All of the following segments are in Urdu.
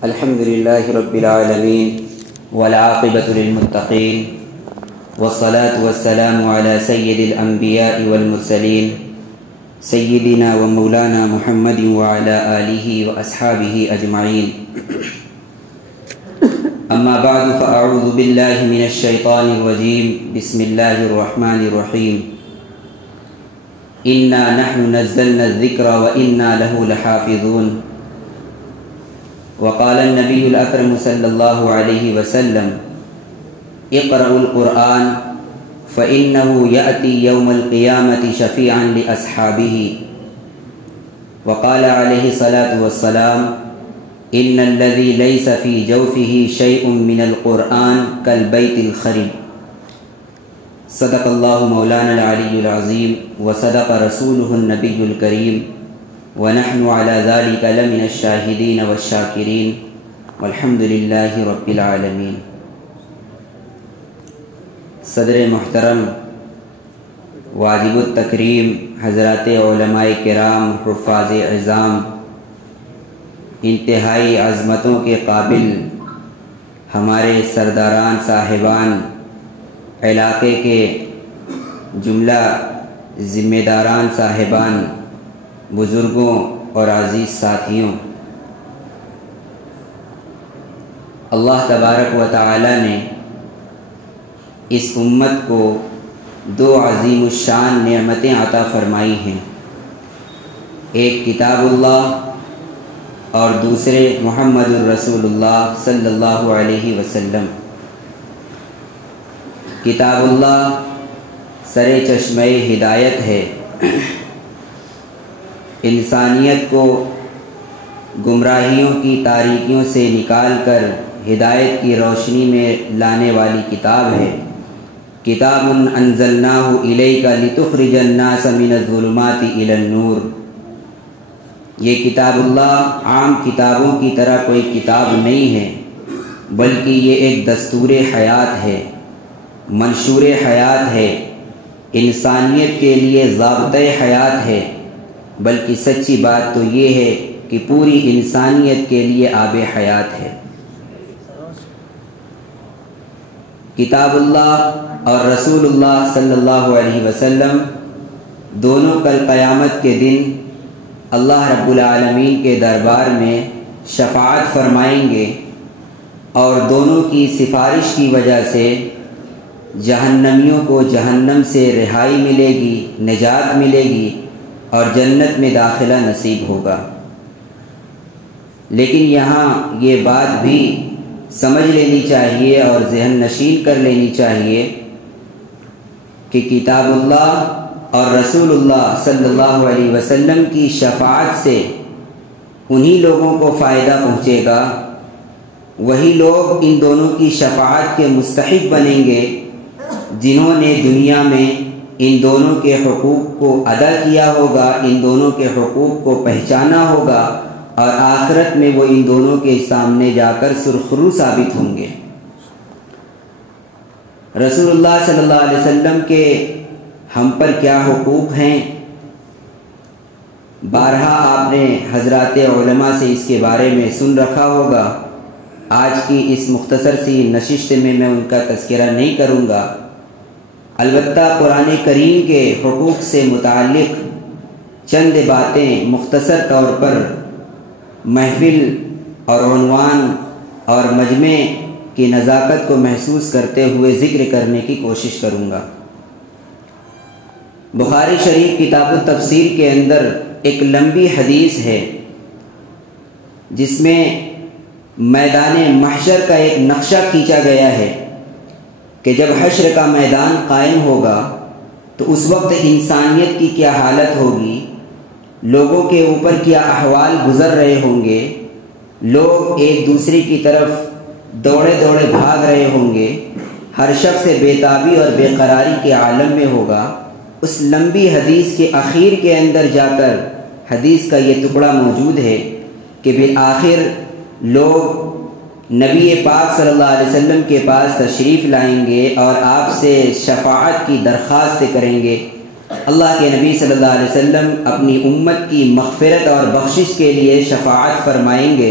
الحمد لله رب العالمين والعاقبة للمتقين والصلاة والسلام على سيد الأنبياء والمرسلين سيدنا ومولانا محمد وعلى آله وأصحابه أجمعين. أما بعد فأعوذ بالله من الشيطان الرجيم. بسم الله الرحمن الرحيم. إنا نحن نزلنا الذكر وإنا له لحافظون. وقال النبي الأكرم صلى الله عليه وسلم: اقرأوا القرآن فإنه يأتي يوم القيامة شفيعا لأصحابه. وقال عليه الصلاة والسلام: إن الذي ليس في جوفه شيء من القرآن كالبيت الخرب. صدق الله مولانا العلي العظيم وصدق رسوله النبي الكريم ونحن على ذلك لمن الشاهدين والشاكرين والحمد لله رب العالمين. صدر محترم واجب التکریم حضرات علماء کرام حفاظ عظام، انتہائی عظمتوں کے قابل ہمارے سرداران صاحبان، علاقے کے جملہ ذمہ داران صاحبان، بزرگوں اور عزیز ساتھیوں، اللہ تبارک و تعالی نے اس امت کو دو عظیم الشان نعمتیں عطا فرمائی ہیں، ایک کتاب اللہ اور دوسرے محمد الرسول اللہ صلی اللہ علیہ وسلم. کتاب اللہ سر چشمہ ہدایت ہے، انسانیت کو گمراہیوں کی تاریکیوں سے نکال کر ہدایت کی روشنی میں لانے والی کتاب ہے. کتاب انزلناہ الیک لتخرج الناس من الظلمات الی النور. یہ کتاب اللہ عام کتابوں کی طرح کوئی کتاب نہیں ہے، بلکہ یہ ایک دستور حیات ہے، منشور حیات ہے، انسانیت کے لیے ضابطۂ حیات ہے. بلکہ سچی بات تو یہ ہے کہ پوری انسانیت کے لیے آب حیات ہے. کتاب اللہ اور رسول اللہ صلی اللہ علیہ وسلم دونوں کل قیامت کے دن اللہ رب العالمین کے دربار میں شفاعت فرمائیں گے، اور دونوں کی سفارش کی وجہ سے جہنمیوں کو جہنم سے رہائی ملے گی، نجات ملے گی اور جنت میں داخلہ نصیب ہوگا. لیکن یہاں یہ بات بھی سمجھ لینی چاہیے اور ذہن نشین کر لینی چاہیے کہ کتاب اللہ اور رسول اللہ صلی اللہ علیہ وسلم کی شفاعت سے انہی لوگوں کو فائدہ پہنچے گا، وہی لوگ ان دونوں کی شفاعت کے مستحق بنیں گے جنہوں نے دنیا میں ان دونوں کے حقوق کو ادا کیا ہوگا، ان دونوں کے حقوق کو پہچانا ہوگا، اور آخرت میں وہ ان دونوں کے سامنے جا کر سرخرو ثابت ہوں گے. رسول اللہ صلی اللہ علیہ وسلم کے ہم پر کیا حقوق ہیں؟ بارہا آپ نے حضرات علماء سے اس کے بارے میں سن رکھا ہوگا. آج کی اس مختصر سی نشست میں ان کا تذکرہ نہیں کروں گا، البتہ قرآن کریم کے حقوق سے متعلق چند باتیں مختصر طور پر محفل اور عنوان اور مجمع کی نزاکت کو محسوس کرتے ہوئے ذکر کرنے کی کوشش کروں گا. بخاری شریف کتاب التفسیر کے اندر ایک لمبی حدیث ہے جس میں میدان محشر کا ایک نقشہ کھینچا گیا ہے کہ جب حشر کا میدان قائم ہوگا تو اس وقت انسانیت کی کیا حالت ہوگی، لوگوں کے اوپر کیا احوال گزر رہے ہوں گے، لوگ ایک دوسرے کی طرف دوڑے دوڑے بھاگ رہے ہوں گے، ہر شخص بے تابی اور بے قراری کے عالم میں ہوگا. اس لمبی حدیث کے اخیر کے اندر جا کر حدیث کا یہ ٹکڑا موجود ہے کہ بالآخر لوگ نبی پاک صلی اللہ علیہ وسلم کے پاس تشریف لائیں گے اور آپ سے شفاعت کی درخواست کریں گے. اللہ کے نبی صلی اللہ علیہ وسلم اپنی امت کی مغفرت اور بخشش کے لیے شفاعت فرمائیں گے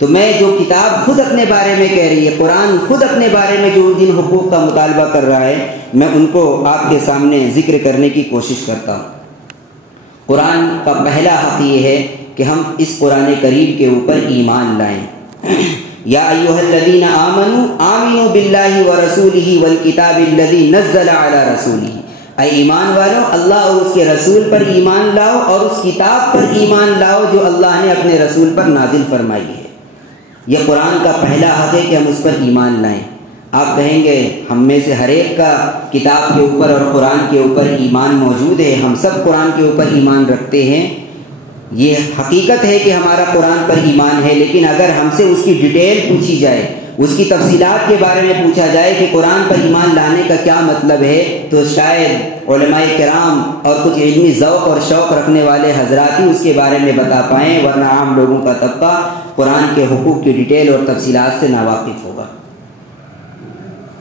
تو میں جو کتاب خود اپنے بارے میں کہہ رہی ہے، قرآن خود اپنے بارے میں جو جن حقوق کا مطالبہ کر رہا ہے، میں ان کو آپ کے سامنے ذکر کرنے کی کوشش کرتا ہوں۔ قرآن کا پہلا حق یہ ہے کہ ہم اس قرآن کریم کے اوپر ایمان لائیں۔ یا ایھا الذین آمنوا آمنوا باللہ ورسولہ والکتاب الذی نزل علی رسولہ، اے ایمان والو، اللہ اور اس کے رسول پر ایمان لاؤ اور اس کتاب پر ایمان لاؤ جو اللہ نے اپنے رسول پر نازل فرمائی ہے۔ یہ قرآن کا پہلا حق ہے کہ ہم اس پر ایمان لائیں۔ آپ کہیں گے ہم میں سے ہر ایک کا کتاب کے اوپر اور قرآن کے اوپر ایمان موجود ہے، ہم سب قرآن کے اوپر ایمان رکھتے ہیں۔ یہ حقیقت ہے کہ ہمارا قرآن پر ایمان ہے، لیکن اگر ہم سے اس کی ڈیٹیل پوچھی جائے، اس کی تفصیلات کے بارے میں پوچھا جائے کہ قرآن پر ایمان لانے کا کیا مطلب ہے، تو شاید علماء کرام اور کچھ علمی ذوق اور شوق رکھنے والے حضرات ہی اس کے بارے میں بتا پائیں، ورنہ عام لوگوں کا طبقہ قرآن کے حقوق کی ڈیٹیل اور تفصیلات سے ناواقف ہوگا۔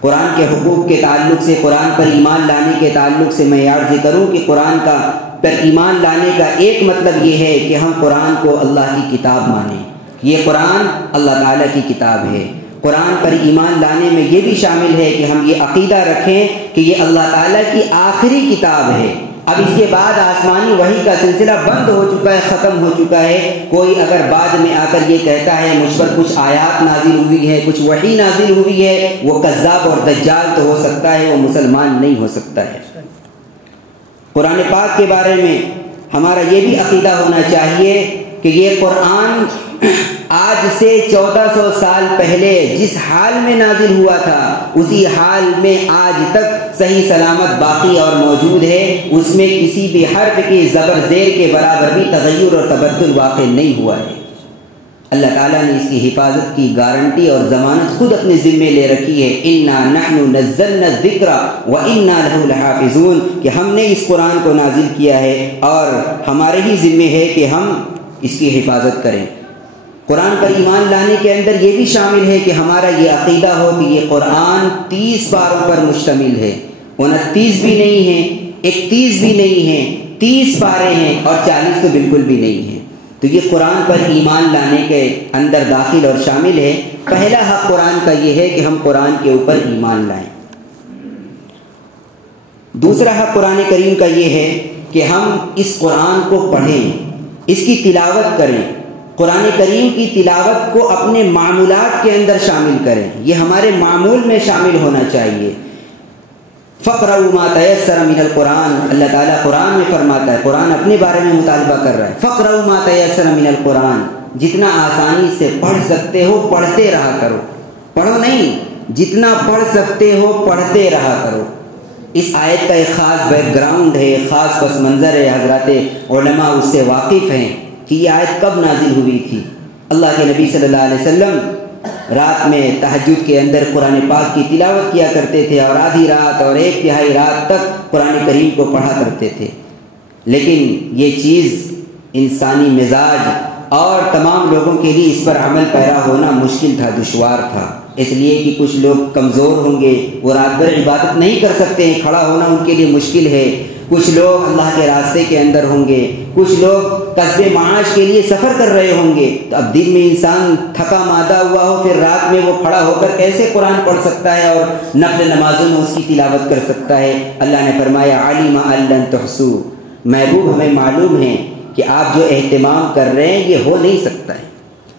قرآن کے حقوق کے تعلق سے، قرآن پر ایمان لانے کے تعلق سے میں عرض کروں کہ قرآن کا پر ایمان لانے کا ایک مطلب یہ ہے کہ ہم قرآن کو اللہ کی کتاب مانیں۔ یہ قرآن اللہ تعالیٰ کی کتاب ہے۔ قرآن پر ایمان لانے میں یہ بھی شامل ہے کہ ہم یہ عقیدہ رکھیں کہ یہ اللہ تعالیٰ کی آخری کتاب ہے۔ اب اس کے بعد آسمانی وحی کا سلسلہ بند ہو چکا ہے، ختم ہو چکا ہے۔ کوئی اگر بعد میں آ کر یہ کہتا ہے مجھ پر کچھ آیات نازل ہوئی ہے، کچھ وحی نازل ہوئی ہے، وہ کذاب اور دجال تو ہو سکتا ہے، وہ مسلمان نہیں ہو سکتا ہے۔ قرآن پاک کے بارے میں ہمارا یہ بھی عقیدہ ہونا چاہیے کہ یہ قرآن آج سے 1400 سال پہلے جس حال میں نازل ہوا تھا، اسی حال میں آج تک صحیح سلامت باقی اور موجود ہے۔ اس میں کسی بھی حرف کی زبر زیر کے برابر بھی تغیر اور تبدل واقع نہیں ہوا ہے۔ اللہ تعالیٰ نے اس کی حفاظت کی گارنٹی اور ضمانت خود اپنے ذمے لے رکھی ہے۔ اِنَّا نَحْنُ نَزَّلْنَا الذِّكْرَ وَإِنَّا لَهُ لَحَافِظُونَ، کہ ہم نے اس قرآن کو نازل کیا ہے اور ہمارے ہی ذمے ہے کہ ہم اس کی حفاظت کریں۔ قرآن پر ایمان لانے کے اندر یہ بھی شامل ہے کہ ہمارا یہ عقیدہ ہو کہ یہ قرآن 30 پاروں پر مشتمل ہے، 29 بھی نہیں ہیں، 31 بھی نہیں ہیں، 30 پارے ہیں اور 40 تو بالکل بھی نہیں ہیں۔ تو یہ قرآن پر ایمان لانے کے اندر داخل اور شامل ہے۔ پہلا حق قرآن کا یہ ہے کہ ہم قرآن کے اوپر ایمان لائیں۔ دوسرا حق قرآن کریم کا یہ ہے کہ ہم اس قرآن کو پڑھیں، اس کی تلاوت کریں، قرآن کریم کی تلاوت کو اپنے معمولات کے اندر شامل کریں، یہ ہمارے معمول میں شامل ہونا چاہیے۔ فَقْرَؤُوا مَا تَيَسَّرَ مِنَ الْقُرْآنِ، اللہ تعالیٰ قرآن میں فرماتا ہے، قرآن اپنے بارے میں مطالبہ کر رہا ہے، فَقْرَؤُوا مَا تَيَسَّرَ مِنَ الْقُرْآنِ، جتنا آسانی سے پڑھ سکتے ہو پڑھتے رہا کرو، پڑھو نہیں، جتنا پڑھ سکتے ہو پڑھتے رہا کرو۔ اس آیت کا ایک خاص بیک گراؤنڈ ہے، ایک خاص پس منظر ہے، حضرات علماء اس سے واقف ہیں کہ یہ آیت کب نازل ہوئی تھی۔ اللہ کے نبی صلی اللہ علیہ وسلم رات میں تہجد کے اندر قرآن پاک کی تلاوت کیا کرتے تھے اور آدھی رات اور 1/3 رات تک قرآن کریم کو پڑھا کرتے تھے، لیکن یہ چیز انسانی مزاج اور تمام لوگوں کے لیے اس پر عمل پیرا ہونا مشکل تھا، دشوار تھا، اس لیے کہ کچھ لوگ کمزور ہوں گے، وہ رات بھر عبادت نہیں کر سکتے ہیں، کھڑا ہونا ان کے لیے مشکل ہے، کچھ لوگ اللہ کے راستے کے اندر ہوں گے، کچھ لوگ کسب معاش کے لیے سفر کر رہے ہوں گے، تو اب دن میں انسان تھکا مادہ ہوا ہو، پھر رات میں وہ کھڑا ہو کر کیسے قرآن پڑھ سکتا ہے اور نفل نمازوں میں اس کی تلاوت کر سکتا ہے؟ اللہ نے فرمایا علیم ان لن تحصوا، محبوب ہمیں معلوم ہے کہ آپ جو اہتمام کر رہے ہیں یہ ہو نہیں سکتا ہے،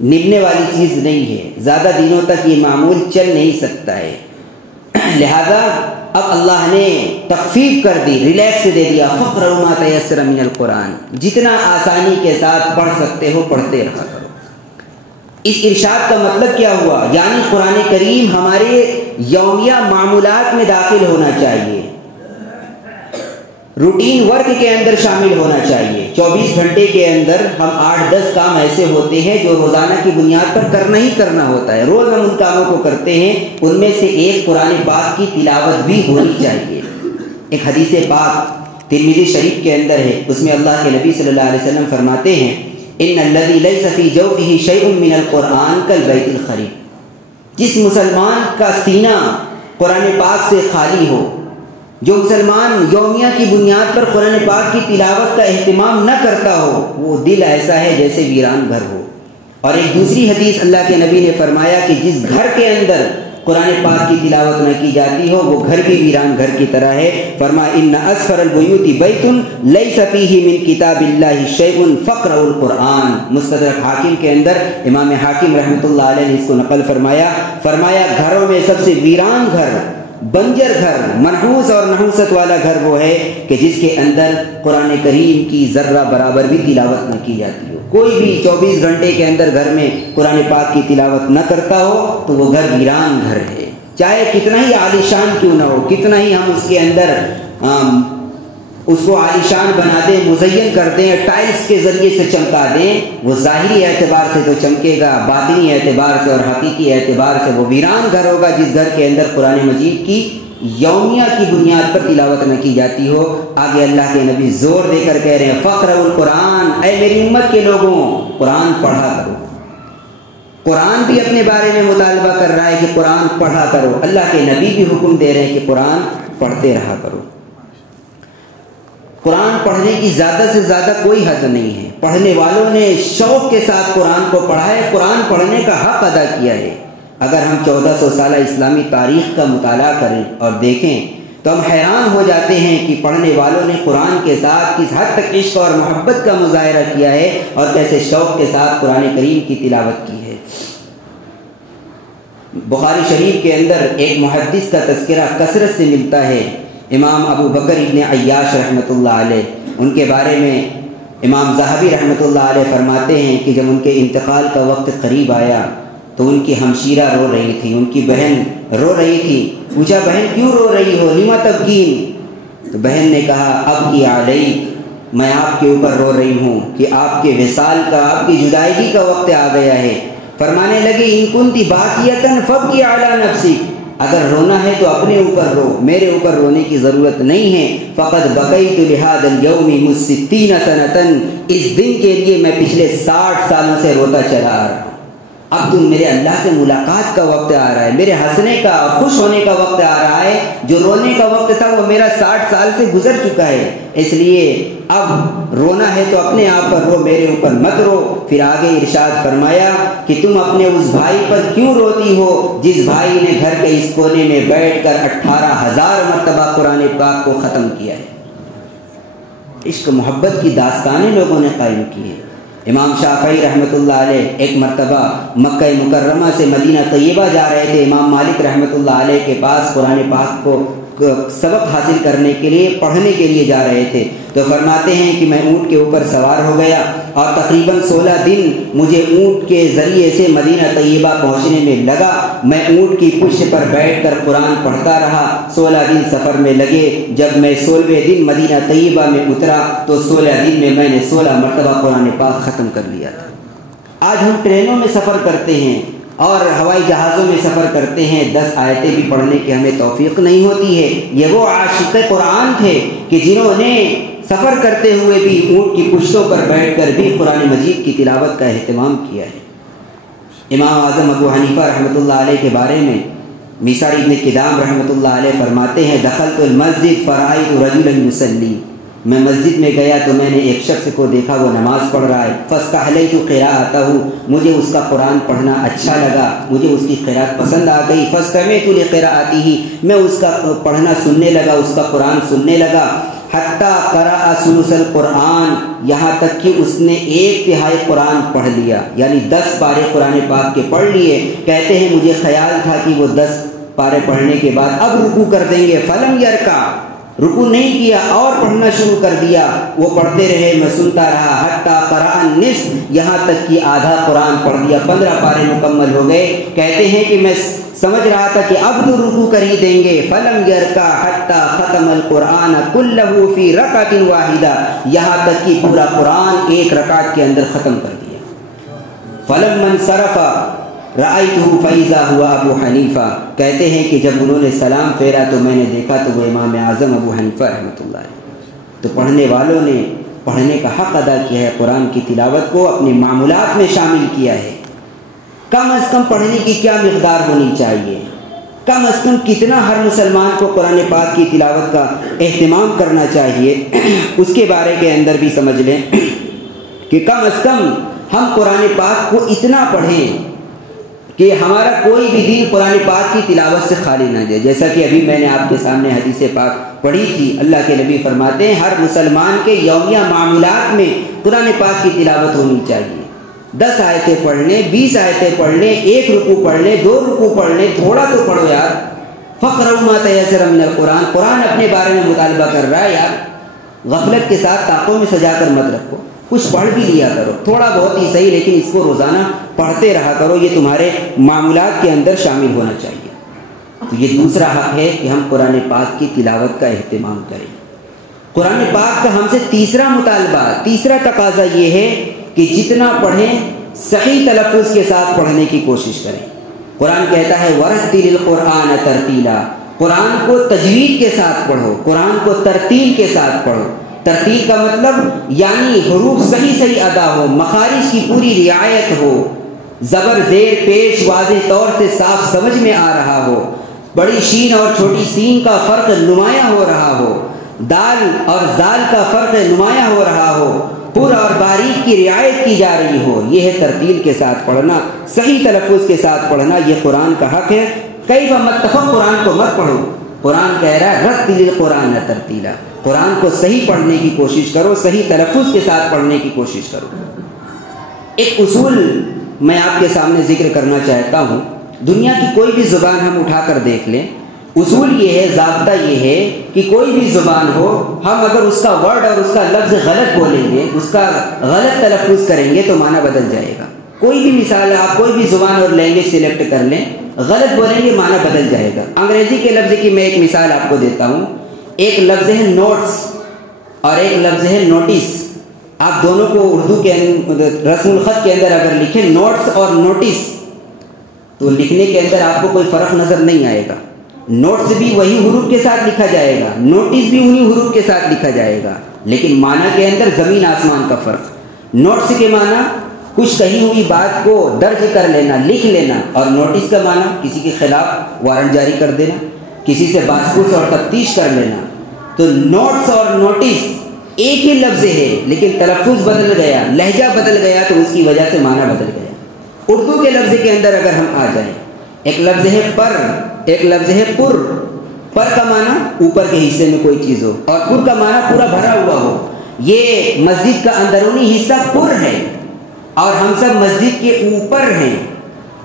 نبھنے والی چیز نہیں ہے، زیادہ دنوں تک یہ معمول چل نہیں سکتا ہے، لہذا اب اللہ نے تخفیف کر دی، ریلیکس دے دیا، فَقْرَؤُوا مَا تَيَسَّرَ مِنَ الْقُرْآنِ، جتنا آسانی کے ساتھ پڑھ سکتے ہو پڑھتے رہا کرو۔ اس ارشاد کا مطلب کیا ہوا؟ یعنی قرآن کریم ہمارے یومیہ معمولات میں داخل ہونا چاہیے، روٹین ورک کے اندر شامل ہونا چاہیے۔ 24 گھنٹے کے اندر ہم 8-10 کام ایسے ہوتے ہیں جو روزانہ کی بنیاد پر کرنا ہی کرنا ہوتا ہے، روز ہم ان کاموں کو کرتے ہیں، ان میں سے ایک قرآن پاک کی تلاوت بھی ہونی چاہیے۔ ایک حدیث پاک ترمذی شریف کے اندر ہے، اس میں اللہ کے نبی صلی اللہ علیہ وسلم فرماتے ہیں ان الذی لیس فی جوفہ شیء من القرآن کالبیت الخریب، جس مسلمان کا سینہ قرآن پاک سے خالی ہو، جو مسلمان یومیہ کی بنیاد پر قرآن پاک کی تلاوت کا اہتمام نہ کرتا ہو، وہ دل ایسا ہے جیسے ویران گھر ہو۔ اور ایک دوسری حدیث اللہ کے نبی نے فرمایا کہ جس گھر کے اندر قرآن پاک کی تلاوت نہ کی جاتی ہو وہ گھر بھی ویران گھر کی طرح ہے. فرمایا ان اسفر البیوت بیت لیس فیہ من کتاب اللہ شیء فاقرؤوا القرآن. مستدرک حاکم کے اندر امام حاکم رحمۃ اللہ علیہ نے اس کو نقل فرمایا گھروں میں سب سے ویران گھر، بنجر گھر، منحوس اور نحوست والا گھر وہ ہے کہ جس کے اندر قرآن کریم کی ذرہ برابر بھی تلاوت نہ کی جاتی ہو. کوئی بھی 24 گھنٹے کے اندر گھر میں قرآن پاک کی تلاوت نہ کرتا ہو تو وہ گھر ویران گھر ہے. چاہے کتنا ہی عالیشان کیوں نہ ہو، کتنا ہی ہم اس کے اندر اس کو عالیشان بنا دیں، مزین کر دیں، ٹائلز کے ذریعے سے چمکا دیں، وہ ظاہری اعتبار سے تو چمکے گا، باطنی اعتبار سے اور حقیقی اعتبار سے وہ ویران گھر ہوگا جس گھر کے اندر قرآن مجید کی یومیہ کی بنیاد پر تلاوت نہ کی جاتی ہو. آگے اللہ کے نبی زور دے کر کہہ رہے ہیں فقرؤوا القرآن، اے میری امت کے لوگوں قرآن پڑھا کرو. قرآن بھی اپنے بارے میں مطالبہ کر رہا ہے کہ قرآن پڑھا کرو. اللہ کے نبی بھی حکم دے رہے ہیں کہ قرآن پڑھتے رہا کرو. قرآن پڑھنے کی زیادہ سے زیادہ کوئی حد نہیں ہے. پڑھنے والوں نے شوق کے ساتھ قرآن کو پڑھا ہے، قرآن پڑھنے کا حق ادا کیا ہے. اگر ہم 1400 سالہ اسلامی تاریخ کا مطالعہ کریں اور دیکھیں تو ہم حیران ہو جاتے ہیں کہ پڑھنے والوں نے قرآن کے ساتھ کس حد تک عشق اور محبت کا مظاہرہ کیا ہے اور کیسے شوق کے ساتھ قرآن کریم کی تلاوت کی ہے. بخاری شریف کے اندر ایک محدث کا تذکرہ کثرت سے ملتا ہے، امام ابو بکر ابن عیاش رحمۃ اللہ علیہ. ان کے بارے میں امام ذہبی رحمۃ اللہ علیہ فرماتے ہیں کہ جب ان کے انتقال کا وقت قریب آیا تو ان کی ہمشیرہ رو رہی تھی، ان کی بہن رو رہی تھی. پوچھا بہن کیوں رو رہی ہو، لما تبکین؟ تو بہن نے کہا ابکی علیک، میں آپ کے اوپر رو رہی ہوں کہ آپ کے وصال کا، آپ کی جدائیگی کا وقت آ گیا ہے. فرمانے لگے ان کنتی باکیۃ فابکی علی نفسک، اگر رونا ہے تو اپنے اوپر رو، میرے اوپر رونے کی ضرورت نہیں ہے. فقد بقیت لہذا اليوم مجھ 60 سنۃ، اس دن کے لیے میں پچھلے 60 سالوں سے روتا چلا آ رہا ہوں. اب تم میرے اللہ سے ملاقات کا وقت آ رہا ہے، میرے ہنسنے کا، خوش ہونے کا وقت آ رہا ہے. جو رونے کا وقت تھا وہ میرا 60 سال سے گزر چکا ہے، اس لیے اب رونا ہے تو اپنے آپ پر رو، میرے اوپر مت رو. پھر آگے ارشاد فرمایا کہ تم اپنے اس بھائی پر کیوں روتی ہو جس بھائی نے گھر کے اس کونے میں بیٹھ کر 18,000 مرتبہ قرآن پاک کو ختم کیا ہے. عشق محبت کی داستانیں لوگوں نے قائم کی ہے. امام شافعی رحمۃ اللہ علیہ ایک مرتبہ مکہ مکرمہ سے مدینہ طیبہ جا رہے تھے. امام مالک رحمۃ اللہ علیہ کے پاس قرآن پاک کو سبق حاصل کرنے کے لیے، پڑھنے کے لیے جا رہے تھے. تو فرماتے ہیں کہ میں اونٹ کے اوپر سوار ہو گیا اور تقریباً 16 دن مجھے اونٹ کے ذریعے سے مدینہ طیبہ پہنچنے میں لگا. میں اونٹ کی پشت پر بیٹھ کر قرآن پڑھتا رہا. 16 دن سفر میں لگے. جب میں 16ویں دن مدینہ طیبہ میں اترا تو 16 دن میں میں نے 16 مرتبہ قرآن پاک ختم کر لیا تھا. آج ہم ٹرینوں میں سفر کرتے ہیں اور ہوائی جہازوں میں سفر کرتے ہیں، 10 آیتیں بھی پڑھنے کی ہمیں توفیق نہیں ہوتی ہے. یہ وہ عاشق قرآن تھے کہ جنہوں نے سفر کرتے ہوئے بھی اونٹ کی پشتوں پر بیٹھ کر بھی قرآن مجید کی تلاوت کا اہتمام کیا ہے. امام اعظم ابو حنیفہ رحمۃ اللہ علیہ کے بارے میں میساری ابن کدام رحمۃ اللہ علیہ فرماتے ہیں دخلت المسجد فرأیت رجلا یصلی، میں مسجد میں گیا تو میں نے ایک شخص کو دیکھا وہ نماز پڑھ رہا ہے. فاستحلیت قراءتہ، مجھے اس کا قرآن پڑھنا اچھا لگا، مجھے اس کی قراءت پسند آ گئی. فاستمعت لقراءتہ، میں اس کا پڑھنا سننے لگا، اس کا قرآن سننے لگا. حتی قرأ ثلث القرآن، یہاں تک کہ اس نے 1/3 قرآن پڑھ لیا، یعنی 10 پارے قرآن پاک کے پڑھ لیے. کہتے ہیں مجھے خیال تھا کہ وہ 10 پارے پڑھنے کے بعد اب رکوع کر دیں گے. فلم یرکع، رکوع نہیں کیا اور پڑھنا شروع کر دیا. وہ پڑھتے رہے، میں سنتا رہا. حتی قرأ النصف، یہاں تک کہ آدھا قرآن پڑھ دیا، 15 پارے مکمل ہو گئے. کہتے ہیں کہ میں سمجھ رہا تھا کہ اب تو رکوع کر ہی دیں گے. فلم یرکع حتی ختم القرآن کلہ فی رکعۃ واحدہ، یہاں تک کہ پورا قرآن ایک رکعت کے اندر ختم کر دیا. فلما انصرف رأیتہ فإذا هو ابو حنیفہ، کہتے ہیں کہ جب انہوں نے سلام پھیرا تو میں نے دیکھا تو وہ امام اعظم ابو حنیفہ رحمۃ اللہ علیہ. تو پڑھنے والوں نے پڑھنے کا حق ادا کیا ہے، قرآن کی تلاوت کو اپنے معمولات میں شامل کیا ہے. کم از کم پڑھنے کی کیا مقدار ہونی چاہیے، کم از کم کتنا ہر مسلمان کو قرآن پاک کی تلاوت کا اہتمام کرنا چاہیے، اس کے بارے کے اندر بھی سمجھ لیں کہ کم از کم ہم قرآن پاک کو اتنا پڑھیں کہ ہمارا کوئی بھی دن قرآن پاک کی تلاوت سے خالی نہ جائے. جیسا کہ ابھی میں نے آپ کے سامنے حدیث پاک پڑھی تھی, اللہ کے نبی فرماتے ہیں ہر مسلمان کے یومیہ معمولات میں قرآن پاک کی تلاوت ہونی چاہیے. 10 آیتیں پڑھ لیں, 20 آیتیں پڑھ لیں, 1 رکوع پڑھ لیں, 2 رکوع پڑھ لیں, تھوڑا تو پڑھو یار. فقرؤ ما تیسر من القرآن, قرآن اپنے بارے میں مطالبہ کر رہا ہے یار. غفلت کے ساتھ طاقوں میں سجا کر مت رکھو, کچھ پڑھ بھی لیا کرو, تھوڑا بہت ہی صحیح, لیکن اس کو روزانہ پڑھتے رہا کرو. یہ تمہارے معمولات کے اندر شامل ہونا چاہیے. تو یہ دوسرا حق ہے کہ ہم قرآن پاک کی تلاوت کا اہتمام کریں. قرآن پاک کا ہم سے تیسرا مطالبہ, تیسرا تقاضا یہ ہے کہ جتنا پڑھیں صحیح تلفظ کے ساتھ پڑھنے کی کوشش کریں. قرآن کہتا ہے وَرَتِّلِ الْقُرْآنَ تَرْتِيلًا, قرآن کو تجوید کے ساتھ پڑھو, قرآن کو ترتیل کے ساتھ پڑھو. ترتیل کا مطلب یعنی حروف صحیح ادا ہو, مخارج کی پوری رعایت ہو, زبر زیر پیش واضح طور سے صاف سمجھ میں آ رہا ہو, بڑی شین اور چھوٹی سین کا فرق نمایاں ہو رہا ہو, دال اور زال کا فرق نمایاں ہو رہا ہو, پر اور باریک کی رعایت کی جا رہی ہو. یہ ہے ترتیل کے ساتھ پڑھنا, صحیح تلفظ کے ساتھ پڑھنا. یہ قرآن کا حق ہے. کیف متفق, قرآن کو مت پڑھو. قرآن کہہ رہا ہے رتل القرآن ترتیلا, قرآن کو صحیح پڑھنے کی کوشش کرو, صحیح تلفظ کے ساتھ پڑھنے کی کوشش کرو. ایک اصول میں آپ کے سامنے ذکر کرنا چاہتا ہوں. دنیا کی کوئی بھی زبان ہم اٹھا کر دیکھ لیں, اصول یہ ہے, ضابطہ یہ ہے کہ کوئی بھی زبان ہو, ہم اگر اس کا ورڈ اور اس کا لفظ غلط بولیں گے, اس کا غلط تلفظ کریں گے تو معنی بدل جائے گا. کوئی بھی مثال, آپ کوئی بھی زبان اور لینگویج سلیکٹ کر لیں, غلط بولیں گے معنی بدل جائے گا. انگریزی کے لفظ کی میں ایک مثال آپ کو دیتا ہوں. ایک لفظ ہے نوٹس اور ایک لفظ ہے نوٹس. آپ دونوں کو اردو کے رسم الخط کے اندر اگر لکھیں نوٹس اور نوٹس, تو لکھنے کے اندر آپ کو کوئی فرق نظر نہیں آئے گا. نوٹس بھی وہی حروف کے ساتھ لکھا جائے گا, نوٹس بھی انہی حروف کے ساتھ لکھا جائے گا, لیکن معنی کے اندر زمین آسمان کا فرق. نوٹس کے معنی کچھ کہی ہوئی بات کو درج کر لینا, لکھ لینا, اور نوٹس کا معنی کسی کے خلاف وارنٹ جاری کر دینا, کسی سے بات پوچھ اور تفتیش کر لینا. تو نوٹس اور نوٹس ایک ہی لفظ ہے, لیکن تلفظ بدل گیا, لہجہ بدل گیا, تو اس کی وجہ سے معنی بدل گیا. اردو کے لفظ کے اندر اگر ہم آ جائیں, ایک لفظ ہے پر, ایک لفظ ہے پر. پر کا معنی اوپر کے حصے میں کوئی چیز ہو, اور پر کا معنی پورا بھرا ہوا ہو. یہ مسجد کا اندرونی حصہ پر ہے, اور ہم سب مسجد کے اوپر ہیں.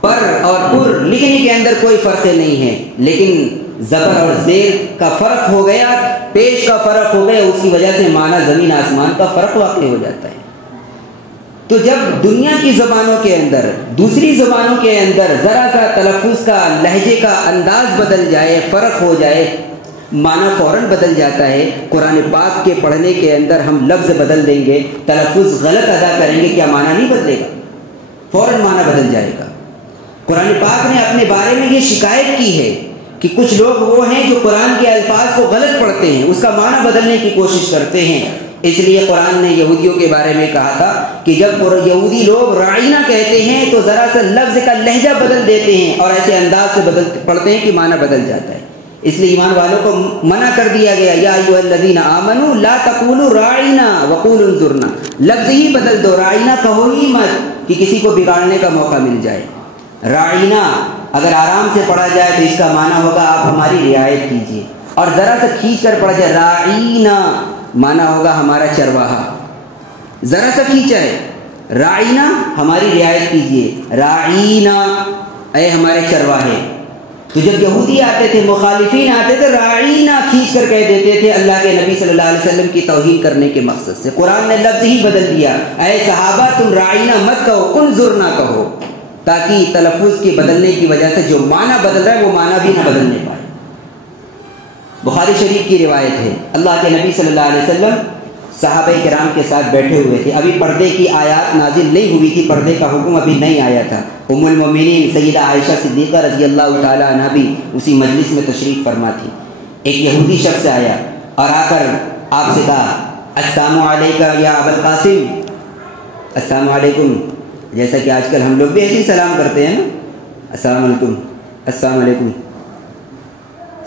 پر اور پر لکھنے کے اندر کوئی فرق نہیں ہے, لیکن زبر اور زیر کا فرق ہو گیا, پیش کا فرق ہو گیا, اس کی وجہ سے معنی زمین آسمان کا فرق واقع ہو جاتا ہے. تو جب دنیا کی زبانوں کے اندر, دوسری زبانوں کے اندر ذرا سا تلفظ کا, لہجے کا انداز بدل جائے, فرق ہو جائے, معنی فوراً بدل جاتا ہے. قرآن پاک کے پڑھنے کے اندر ہم لفظ بدل دیں گے, تلفظ غلط ادا کریں گے, کیا معنی نہیں بدلے گا؟ فوراً معنی بدل جائے گا. قرآن پاک نے اپنے بارے میں یہ شکایت کی ہے کہ کچھ لوگ وہ ہیں جو قرآن کے الفاظ کو غلط پڑھتے ہیں, اس کا معنی بدلنے کی کوشش کرتے ہیں. اس لیے قرآن نے یہودیوں کے بارے میں کہا تھا کہ جب یہودی لوگ رائنا کہتے ہیں تو ذرا سا لفظ کا لہجہ بدل دیتے ہیں اور ایسے انداز سے پڑھتے ہیں کہ معنی بدل جاتا ہے. اس لیے ایمان والوں کو منع کر دیا گیا, یا ایھا الذین آمنوا لا تقولوا راعنا وقولوا انظرنا, لفظ ہی بدل دو, راعنا کہو ہی مت کہ کسی کو بگاڑنے کا موقع مل جائے. راعنا اگر آرام سے پڑھا جائے تو اس کا معنی ہوگا آپ ہماری رعایت کیجیے, اور ذرا سا کھینچ کر پڑھا جائے راعینا, معنی ہوگا ہمارا چرواہا. ذرا سا کھینچا ہے, راعینا ہماری رعایت کیجیے, راعینا اے ہمارے چرواہے. تو جب یہودی آتے تھے, مخالفین آتے تھے, راعینا کھینچ کر کہہ دیتے تھے اللہ کے نبی صلی اللہ علیہ وسلم کی توہین کرنے کے مقصد سے. قرآن نے لفظ ہی بدل دیا, اے صحابہ تم راعینا مت کہو, انظرنا کہو, تاکہ تلفظ کے بدلنے کی وجہ سے جو معنی بدل رہا ہے وہ معنی بھی نہ بدلنے پائے. بخاری شریف کی روایت ہے, اللہ کے نبی صلی اللہ علیہ وسلم صحابہ کرام کے ساتھ بیٹھے ہوئے تھے. ابھی پردے کی آیات نازل نہیں ہوئی تھی, پردے کا حکم ابھی نہیں آیا تھا. ام المومنین سیدہ عائشہ صدیقہ رضی اللہ تعالی عنہا بھی اسی مجلس میں تشریف فرما تھی. ایک یہودی شخص آیا اور آ کر آپ سے کہا, السلام علیکم یا ابا القاسم, السلام علیکم. جیسا کہ آج کل ہم لوگ بھی ایسے ہی سلام کرتے ہیں نا, السلام علیکم, السلام علیکم.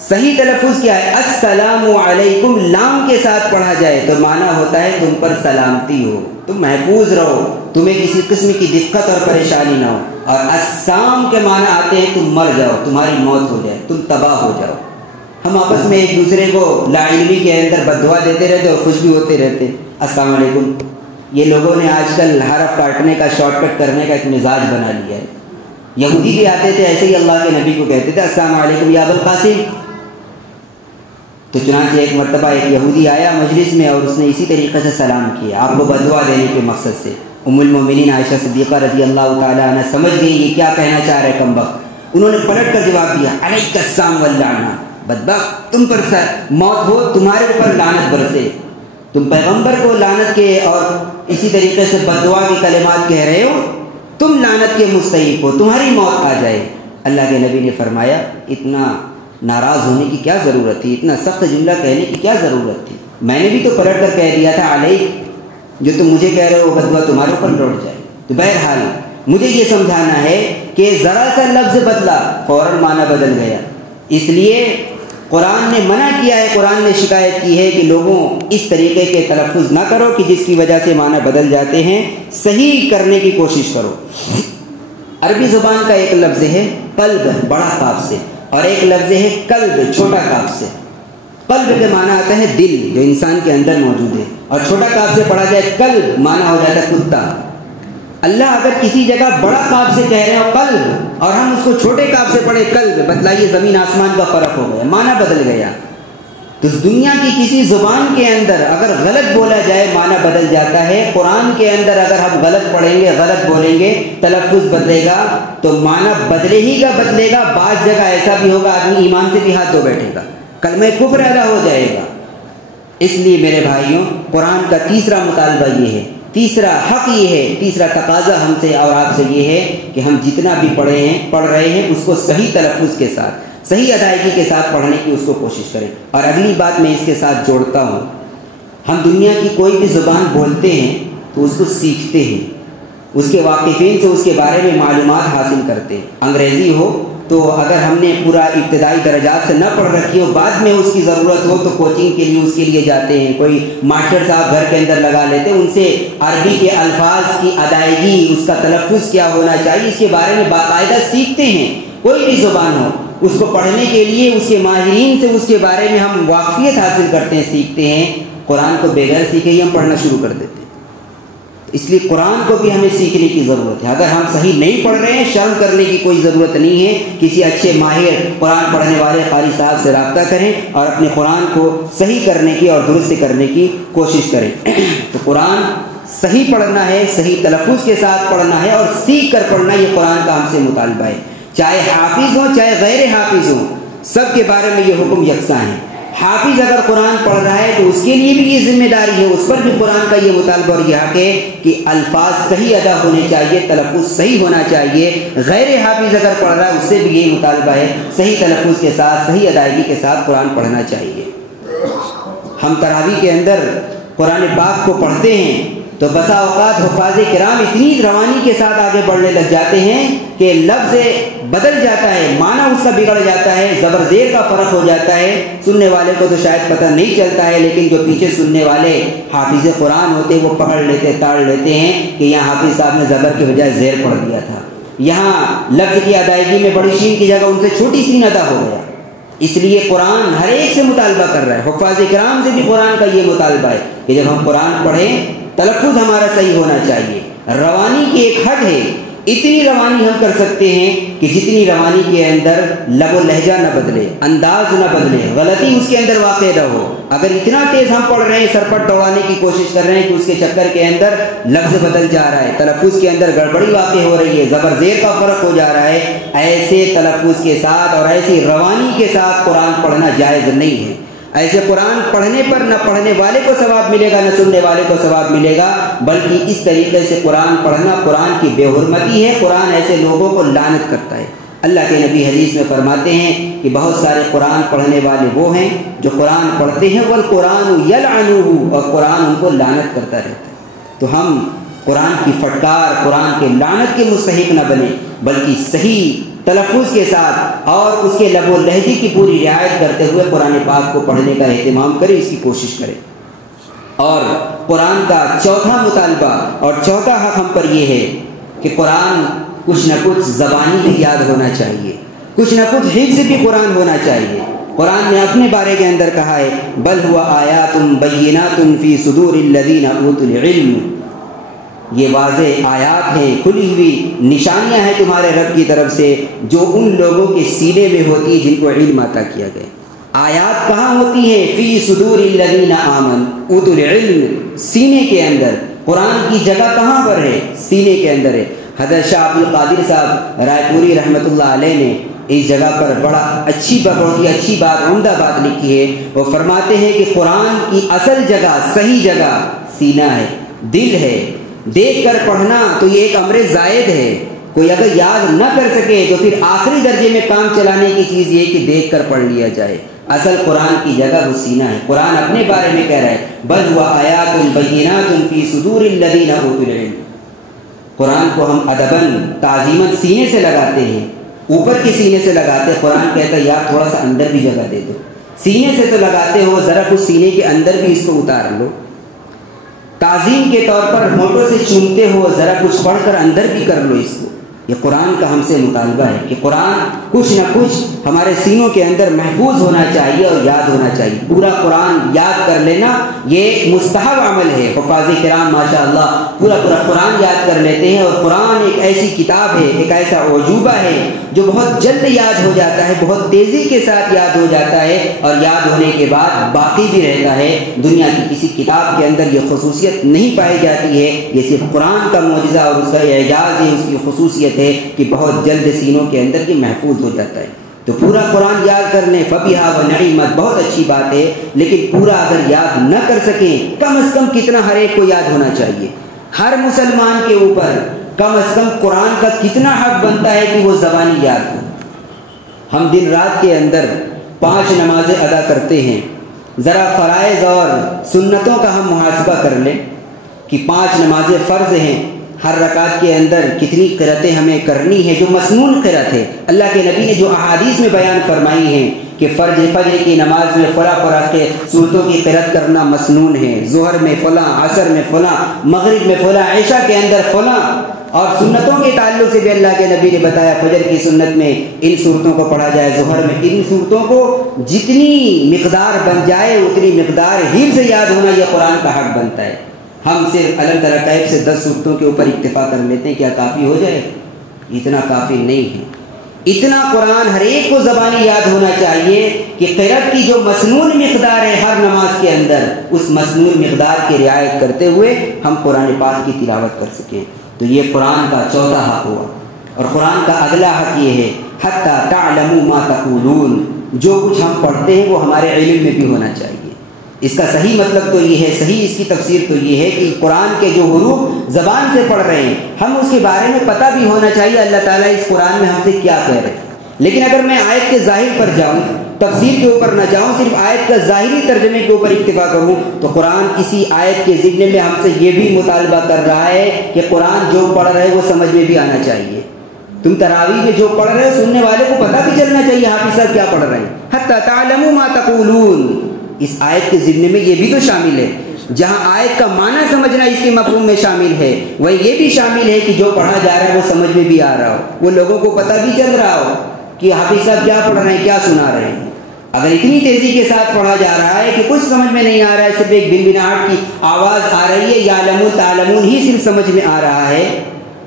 صحیح تلفظ کیا ہے؟ السلام علیکم. لام کے ساتھ پڑھا جائے تو معنی ہوتا ہے تم پر سلامتی ہو, تم محفوظ رہو، تمہیں کسی قسم کی دقت اور پریشانی نہ ہو. اور السام کے معنی آتے ہیں تم مر جاؤ، تمہاری موت ہو جائے، تم تباہ ہو جاؤ. ہم آپس میں ایک دوسرے کو لا علمی کے اندر بد دعا دیتے رہتے اور خوش بھی ہوتے رہتے. السلام علیکم. یہ لوگوں نے آج کل حرف کاٹنے کا، شارٹ کٹ کرنے کا ایک مزاج بنا لیا ہے. یہودی بھی آتے تھے ایسے ہی اللہ کے نبی کو کہتے تھے السلام علیکم یا ابوالقاسم. تو چنانچہ ایک مرتبہ ایک یہودی آیا مجلس میں اور اس نے اسی طریقے سے سلام کیا آپ کو بد دعا دینے کے مقصد سے. ام المومنین عائشہ صدیقہ رضی اللہ تعالیٰ عنہ سمجھ گئی یہ کیا کہنا چاہ رہے کم وقت. انہوں نے پلٹ کر جواب دیا علیک السلام واللعنہ، بدبخت تم پر موت ہو، تمہارے اوپر لعنت برسے. تم پیغمبر کو لعنت کے اور اسی طریقے سے بد دعا کے کلمات کہہ رہے ہو، تم لعنت کے مستحق ہو، تمہاری موت آ جائے. اللہ کے نبی نے فرمایا اتنا ناراض ہونے کی کیا ضرورت تھی، اتنا سخت جملہ کہنے کی کیا ضرورت تھی. میں نے بھی تو پلٹ کر کہہ دیا تھا علیک، جو تم مجھے کہہ رہے ہو بد دعا تمہارے اوپر لوٹ جائے. تو بہرحال مجھے یہ سمجھانا ہے کہ ذرا سا لفظ بدلا فوراً معنی بدل گیا. اس لیے قرآن نے منع کیا ہے، قرآن نے شکایت کی ہے کہ لوگوں اس طریقے کے تلفظ نہ کرو کہ جس کی وجہ سے معنی بدل جاتے ہیں. صحیح کرنے کی کوشش کرو. عربی زبان کا ایک لفظ ہے قلب بڑا قاف سے، اور ایک لفظ ہے قلب چھوٹا قاف سے. قلب کے معنی آتا ہے دل جو انسان کے اندر موجود ہے، اور چھوٹا قاف سے پڑھا جائے قلب معنی ہو جاتا ہے کتا. اللہ اگر کسی جگہ بڑا قاف سے کہہ رہے ہو قلب اور ہم اس کو چھوٹے قاف سے پڑھے قلب، بتلائیے زمین آسمان کا فرق ہو گیا، معنی بدل گیا. تو دنیا کی کسی زبان کے اندر اگر غلط بولا جائے معنی بدل جاتا ہے. قرآن کے اندر اگر ہم غلط پڑھیں گے، غلط بولیں گے، تلفظ بدلے گا تو معنی بدلے ہی گا بدلے گا. بعض جگہ ایسا بھی ہوگا آدمی ایمان سے بھی ہاتھ دھو بیٹھے گا، کلمہ کفر ادا ہو جائے گا. اس لیے میرے بھائیوں قرآن کا تیسرا مطالبہ یہ ہے، تیسرا حق یہ ہے، تیسرا تقاضا ہم سے اور آپ سے یہ ہے کہ ہم جتنا بھی پڑھ رہے ہیں اس کو صحیح تلفظ کے ساتھ، صحیح ادائیگی کے ساتھ پڑھنے کی اس کو کوشش کریں. اور اگلی بات میں اس کے ساتھ جوڑتا ہوں، ہم دنیا کی کوئی بھی زبان بولتے ہیں تو اس کو سیکھتے ہیں، اس کے واقفین سے اس کے بارے میں معلومات حاصل کرتے ہیں. انگریزی ہو تو اگر ہم نے پورا ابتدائی درجات سے نہ پڑھ رکھی ہو، بعد میں اس کی ضرورت ہو تو کوچنگ کے لیے اس کے لیے جاتے ہیں. کوئی ماسٹر صاحب گھر کے اندر لگا لیتے ہیں، ان سے عربی کے الفاظ کی ادائیگی، اس کا تلفظ کیا ہونا چاہیے، اس کے بارے میں باقاعدہ سیکھتے ہیں. کوئی بھی زبان ہو اس کو پڑھنے کے لیے اس کے ماہرین سے اس کے بارے میں ہم واقفیت حاصل کرتے ہیں، سیکھتے ہیں. قرآن کو بغیر سیکھے ہی ہم پڑھنا شروع کر دیتے ہیں. اس لیے قرآن کو بھی ہمیں سیکھنے کی ضرورت ہے. اگر ہم صحیح نہیں پڑھ رہے ہیں شرم کرنے کی کوئی ضرورت نہیں ہے. کسی اچھے ماہر قرآن پڑھنے والے قاری صاحب سے رابطہ کریں اور اپنے قرآن کو صحیح کرنے کی اور درست کرنے کی کوشش کریں. تو قرآن صحیح پڑھنا ہے، صحیح تلفظ کے ساتھ پڑھنا ہے اور سیکھ کر پڑھنا، یہ قرآن کا ہم سے مطالبہ ہے. چاہے حافظ ہوں چاہے غیر حافظ ہوں، سب کے بارے میں یہ حکم یکساں ہے. حافظ اگر قرآن پڑھ رہا ہے تو اس کے لیے بھی یہ ذمہ داری ہے، اس پر بھی قرآن کا یہ مطالبہ اور یہ حق ہے کہ الفاظ صحیح ادا ہونے چاہیے، تلفظ صحیح ہونا چاہیے. غیر حافظ اگر پڑھ رہا ہے اس سے بھی یہی مطالبہ ہے، صحیح تلفظ کے ساتھ صحیح ادائیگی کے ساتھ قرآن پڑھنا چاہیے. ہم تراویح کے اندر قرآن پاک کو پڑھتے ہیں تو بسا اوقات حفاظ کرام اتنی روانی کے ساتھ آگے بڑھنے لگ جاتے ہیں کہ لفظ بدل جاتا ہے، معنی اس کا بگڑ جاتا ہے، زبر زیر کا فرق ہو جاتا ہے. سننے والے کو تو شاید پتہ نہیں چلتا ہے، لیکن جو پیچھے سننے والے حافظ قرآن ہوتے ہیں وہ پکڑ لیتے، تاڑ لیتے ہیں کہ یہاں حافظ صاحب نے زبر کے بجائے زیر پڑھ دیا تھا، یہاں لفظ کی ادائیگی میں بڑی شین کی جگہ ان سے چھوٹی سین ادا ہو گیا. اس لیے قرآن ہر ایک سے مطالبہ کر رہا ہے، حفاظ کرام سے بھی قرآن کا یہ مطالبہ ہے کہ جب ہم قرآن پڑھیں تلفظ ہمارا صحیح ہونا چاہیے. روانی کی ایک حد ہے، اتنی روانی ہم کر سکتے ہیں کہ جتنی روانی کے اندر لب و لہجہ نہ بدلے، انداز نہ بدلے، غلطی اس کے اندر واقع نہ ہو. اگر اتنا تیز ہم پڑھ رہے ہیں، سرپٹ دوڑانے کی کوشش کر رہے ہیں کہ اس کے چکر کے اندر لفظ بدل جا رہا ہے، تلفظ کے اندر گڑبڑی واقع ہو رہی ہے، زبر زیر کا فرق ہو جا رہا ہے، ایسے تلفظ کے ساتھ اور ایسی روانی کے ساتھ قرآن پڑھنا جائز نہیں ہے. ایسے قرآن پڑھنے پر نہ پڑھنے والے کو ثواب ملے گا نہ سننے والے کو ثواب ملے گا، بلکہ اس طریقے سے قرآن پڑھنا قرآن کی بے حرمتی ہے. قرآن ایسے لوگوں کو لعنت کرتا ہے. اللہ کے نبی حدیث میں فرماتے ہیں کہ بہت سارے قرآن پڑھنے والے وہ ہیں جو قرآن پڑھتے ہیں والقرآن یلعنہ، اور قرآن ان کو لعنت کرتا رہتا ہے. تو ہم قرآن کی پھٹکار، قرآن کے لعنت کے مستحق نہ بنے، بلکہ صحیح تلفظ کے ساتھ اور اس کے لب و لہجے کی پوری رعایت کرتے ہوئے قرآن پاک کو پڑھنے کا اہتمام کریں، اس کی کوشش کریں. اور قرآن کا چوتھا مطالبہ اور چوتھا حق ہم پر یہ ہے کہ قرآن کچھ نہ کچھ زبانی بھی یاد ہونا چاہیے، کچھ نہ کچھ حفظ بھی قرآن ہونا چاہیے۔ قرآن نے اپنے بارے کے اندر کہا ہے بل ہوا آیات بینات فی صدور الذین اوتوا العلم، یہ واضح آیات ہیں، کھلی ہوئی نشانیاں ہیں تمہارے رب کی طرف سے جو ان لوگوں کے سینے میں ہوتی ہے جن کو علم عطا کیا گیا۔ آیات کہاں ہوتی ہیں؟ فی صدور الذین آمنوا اوتوا العلم، سینے کے اندر۔ قرآن کی جگہ کہاں پر ہے؟ سینے کے اندر ہے۔ حضرت شاہ عبد القادر صاحب رائے پوری رحمۃ اللہ علیہ نے اس جگہ پر بہت ہی اچھی بات، عمدہ بات لکھی ہے۔ وہ فرماتے ہیں کہ قرآن کی اصل جگہ، صحیح جگہ سینہ ہے، دل ہے۔ دیکھ کر پڑھنا تو یہ ایک امر زائد ہے، کوئی اگر یاد نہ کر سکے تو پھر آخری درجے میں کام چلانے کی چیز یہ کہ دیکھ کر پڑھ لیا جائے۔ اصل قرآن کی جگہ وہ سینہ ہے۔ قرآن اپنے بارے میں کہہ رہا ہے بل هو آیات بینات فی صدور الذین اوتوا العلم۔ قرآن کو ہم ادباً تعظیماً سینے سے لگاتے ہیں، اوپر کے سینے سے لگاتے ہیں۔ قرآن کہتا ہے یار تھوڑا سا اندر بھی جگہ دے دو، سینے سے تو لگاتے ہو، ذرا کچھ سینے کے اندر بھی اس کو اتار لو۔ تعظیم کے طور پر ہونٹوں سے چومتے ہو، ذرا کچھ پڑھ کر اندر بھی کر لو اس کو۔ یہ قرآن کا ہم سے مطالبہ ہے کہ قرآن کچھ نہ کچھ ہمارے سینوں کے اندر محفوظ ہونا چاہیے اور یاد ہونا چاہیے۔ پورا قرآن یاد کر لینا یہ مستحب عمل ہے۔ حفاظ کرام ماشاء اللہ پورا قرآن یاد کر لیتے ہیں، اور قرآن ایک ایسی کتاب ہے، ایک ایسا عجوبہ ہے جو بہت جلد یاد ہو جاتا ہے، بہت تیزی کے ساتھ یاد ہو جاتا ہے، اور یاد ہونے کے بعد باقی بھی رہتا ہے۔ دنیا کی کسی کتاب کے اندر یہ خصوصیت نہیں پائی جاتی ہے، یہ صرف قرآن کا معجزہ اور اس کا اعجاز ہے، اس کی خصوصیت ہے کہ بہت جلد سینوں کے اندر یہ محفوظ ہو جاتا ہے۔ تو پورا قرآن یاد کرنے فبیہا و نعمت بہت اچھی بات ہے، لیکن پورا اگر یاد نہ کر سکیں کم از کم کتنا ہر ایک کو یاد ہونا چاہیے۔ ہر مسلمان کے اوپر کم از کم قرآن کا کتنا حق بنتا ہے کہ وہ زبانی یاد ہو۔ ہم دن رات کے اندر 5 نمازیں ادا کرتے ہیں، ذرا فرائض اور سنتوں کا ہم محاسبہ کر لیں کہ 5 نمازیں فرض ہیں، ہر رکعت کے اندر کتنی قرأتیں ہمیں کرنی ہے جو مسنون قرأت ہے۔ اللہ کے نبی نے جو احادیث میں بیان فرمائی ہیں کہ فجر کی نماز میں فلاں کے سورتوں کی قرأت کرنا مسنون ہے، ظہر میں فلاں، عصر میں فلاں، مغرب میں فلاں، عشاء کے اندر فلاں۔ اور سنتوں کے تعلق سے بھی اللہ کے نبی نے بتایا فجر کی سنت میں ان صورتوں کو پڑھا جائے، ظہر میں ان صورتوں کو جتنی مقدار بن جائے اتنی مقدار ہی سے یاد ہونا یہ قرآن کا حق بنتا ہے۔ ہم صرف الگ ترقیب سے 10 صورتوں کے اوپر اکتفا کر لیتے ہیں، کیا کافی ہو جائے؟ اتنا کافی نہیں ہے۔ اتنا قرآن ہر ایک کو زبانی یاد ہونا چاہیے کہ قرأت کی جو مسنون مقدار ہے ہر نماز کے اندر، اس مسنون مقدار کی رعایت کرتے ہوئے ہم قرآن پاک کی تلاوت کر سکیں۔ تو یہ قرآن کا چوتھا حق ہوا۔ اور قرآن کا اگلا حق یہ ہے حتی تعلموا ما تقولون، جو کچھ ہم پڑھتے ہیں وہ ہمارے علم میں بھی ہونا چاہیے۔ اس کا صحیح مطلب تو یہ ہے، صحیح اس کی تفسیر تو یہ ہے کہ قرآن کے جو حروف زبان سے پڑھ رہے ہیں ہم اس کے بارے میں پتہ بھی ہونا چاہیے اللہ تعالیٰ اس قرآن میں ہم سے کیا کہہ رہے ہیں۔ لیکن اگر میں آیت کے ظاہر پر جاؤں، تفسیر کے اوپر نہ جاؤں، صرف آیت کا ظاہری ترجمے کے اوپر اکتفا کروں، تو قرآن کسی آیت کے ذکر میں ہم سے یہ بھی مطالبہ کر رہا ہے کہ قرآن جو پڑھ رہے وہ سمجھ میں بھی آنا چاہیے۔ تم تراویح میں جو پڑھ رہے ہو سننے والے کو پتہ بھی چلنا چاہیے حافظ صاحب کیا پڑھ رہے ہیں۔ حتی تعلموا ما تقولون، اس آیت کے ضمن میں یہ بھی تو شامل ہے۔ جہاں آیت کا معنی سمجھنا اس کے مفہوم میں شامل ہے، وہ یہ بھی شامل ہے کہ جو پڑھا جا رہا ہے وہ سمجھ میں بھی آ رہا ہو، وہ لوگوں کو پتہ بھی چل رہا ہو کہ حافظ صاحب کیا پڑھ رہے ہیں، کیا سنا رہے ہیں۔ اگر اتنی تیزی کے ساتھ پڑھا جا رہا ہے کہ کچھ سمجھ میں نہیں آ رہا ہے، صرف ایک بنبناہٹ کی آواز آ رہی ہے، یعلمون تعلمون ہی صرف سمجھ میں آ رہا ہے،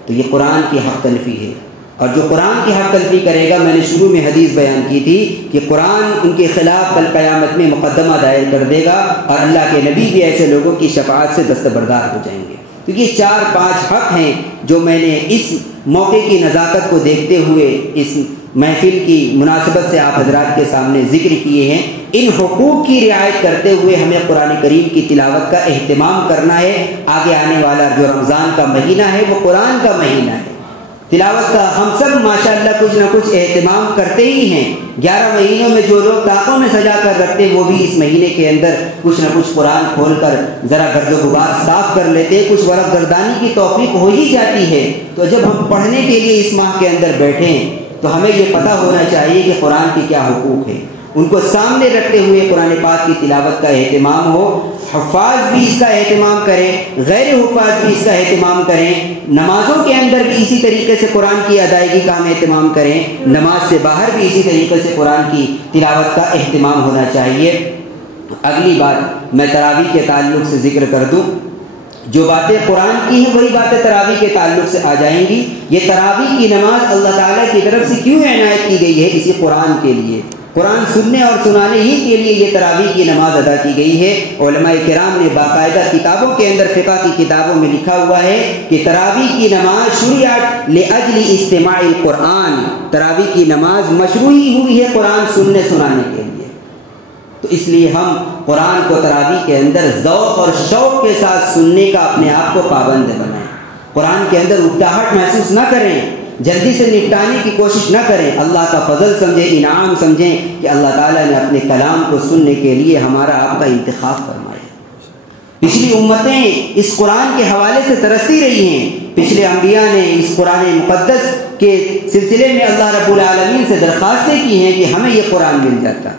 تو یہ قرآن کی حق تلفی ہے۔ اور جو قرآن کی حق تلفی کرے گا، میں نے شروع میں حدیث بیان کی تھی کہ قرآن ان کے خلاف کل قیامت میں مقدمہ دائر کر دے گا، اور اللہ کے نبی بھی ایسے لوگوں کی شفاعت سے دستبردار ہو جائیں گے۔ تو یہ 4-5 حق ہیں جو میں نے اس موقع کی نزاکت کو دیکھتے ہوئے اس محفل کی مناسبت سے آپ حضرات کے سامنے ذکر کیے ہیں۔ ان حقوق کی رعایت کرتے ہوئے ہمیں قرآن کریم کی تلاوت کا اہتمام کرنا ہے۔ آگے آنے والا جو رمضان کا مہینہ ہے وہ قرآن کا مہینہ ہے، تلاوت کا ہم سب ماشاءاللہ کچھ نہ کچھ اہتمام کرتے ہی ہیں۔ 11 مہینوں میں جو لوگ طاقوں میں سجا کر رکھتے ہیں وہ بھی اس مہینے کے اندر کچھ نہ کچھ قرآن کھول کر ذرا گرد و غبار صاف کر لیتے ہیں، کچھ ورق گردانی کی توفیق ہو ہی جاتی ہے۔ تو جب ہم پڑھنے کے لیے اس ماہ کے اندر بیٹھیں تو ہمیں یہ پتہ ہونا چاہیے کہ قرآن کے کیا حقوق ہیں، ان کو سامنے رکھتے ہوئے قرآن پاک کی تلاوت کا اہتمام ہو۔ حفاظ بھی اس کا اہتمام کریں، غیر حفاظ بھی اس کا اہتمام کریں، نمازوں کے اندر بھی اسی طریقے سے قرآن کی ادائیگی کا ہم اہتمام کریں، نماز سے باہر بھی اسی طریقے سے قرآن کی تلاوت کا اہتمام ہونا چاہیے۔ اگلی بات میں تراویح کے تعلق سے ذکر کر دوں، جو باتیں قرآن کی ہیں وہی باتیں تراویح کے تعلق سے آ جائیں گی۔ یہ تراویح کی نماز اللہ تعالیٰ کی طرف سے کیوں عنایت کی گئی ہے؟ اسی قرآن کے لیے، قرآن سننے اور سنانے ہی کے لیے یہ تراویح کی نماز ادا کی گئی ہے۔ علماء کرام نے باقاعدہ کتابوں کے اندر، فقہ کی کتابوں میں لکھا ہوا ہے کہ تراویح کی نماز شرعت لأجل استماع القرآن، تراویح کی نماز مشروعی ہوئی ہے قرآن سننے سنانے کے لیے۔ تو اس لیے ہم قرآن کو تراویح کے اندر ذوق اور شوق کے ساتھ سننے کا اپنے آپ کو پابند بنائیں، قرآن کے اندر اکتاہٹ محسوس نہ کریں، جلدی سے نپٹانے کی کوشش نہ کریں، اللہ کا فضل سمجھیں، انعام سمجھیں کہ اللہ تعالیٰ نے اپنے کلام کو سننے کے لیے ہمارا آپ کا انتخاب فرمایا۔ پچھلی امتیں اس قرآن کے حوالے سے ترستی رہی ہیں، پچھلے انبیاء نے اس قرآن مقدس کے سلسلے میں اللہ رب العالمین سے درخواستیں کی ہیں کہ ہمیں یہ قرآن مل جاتا۔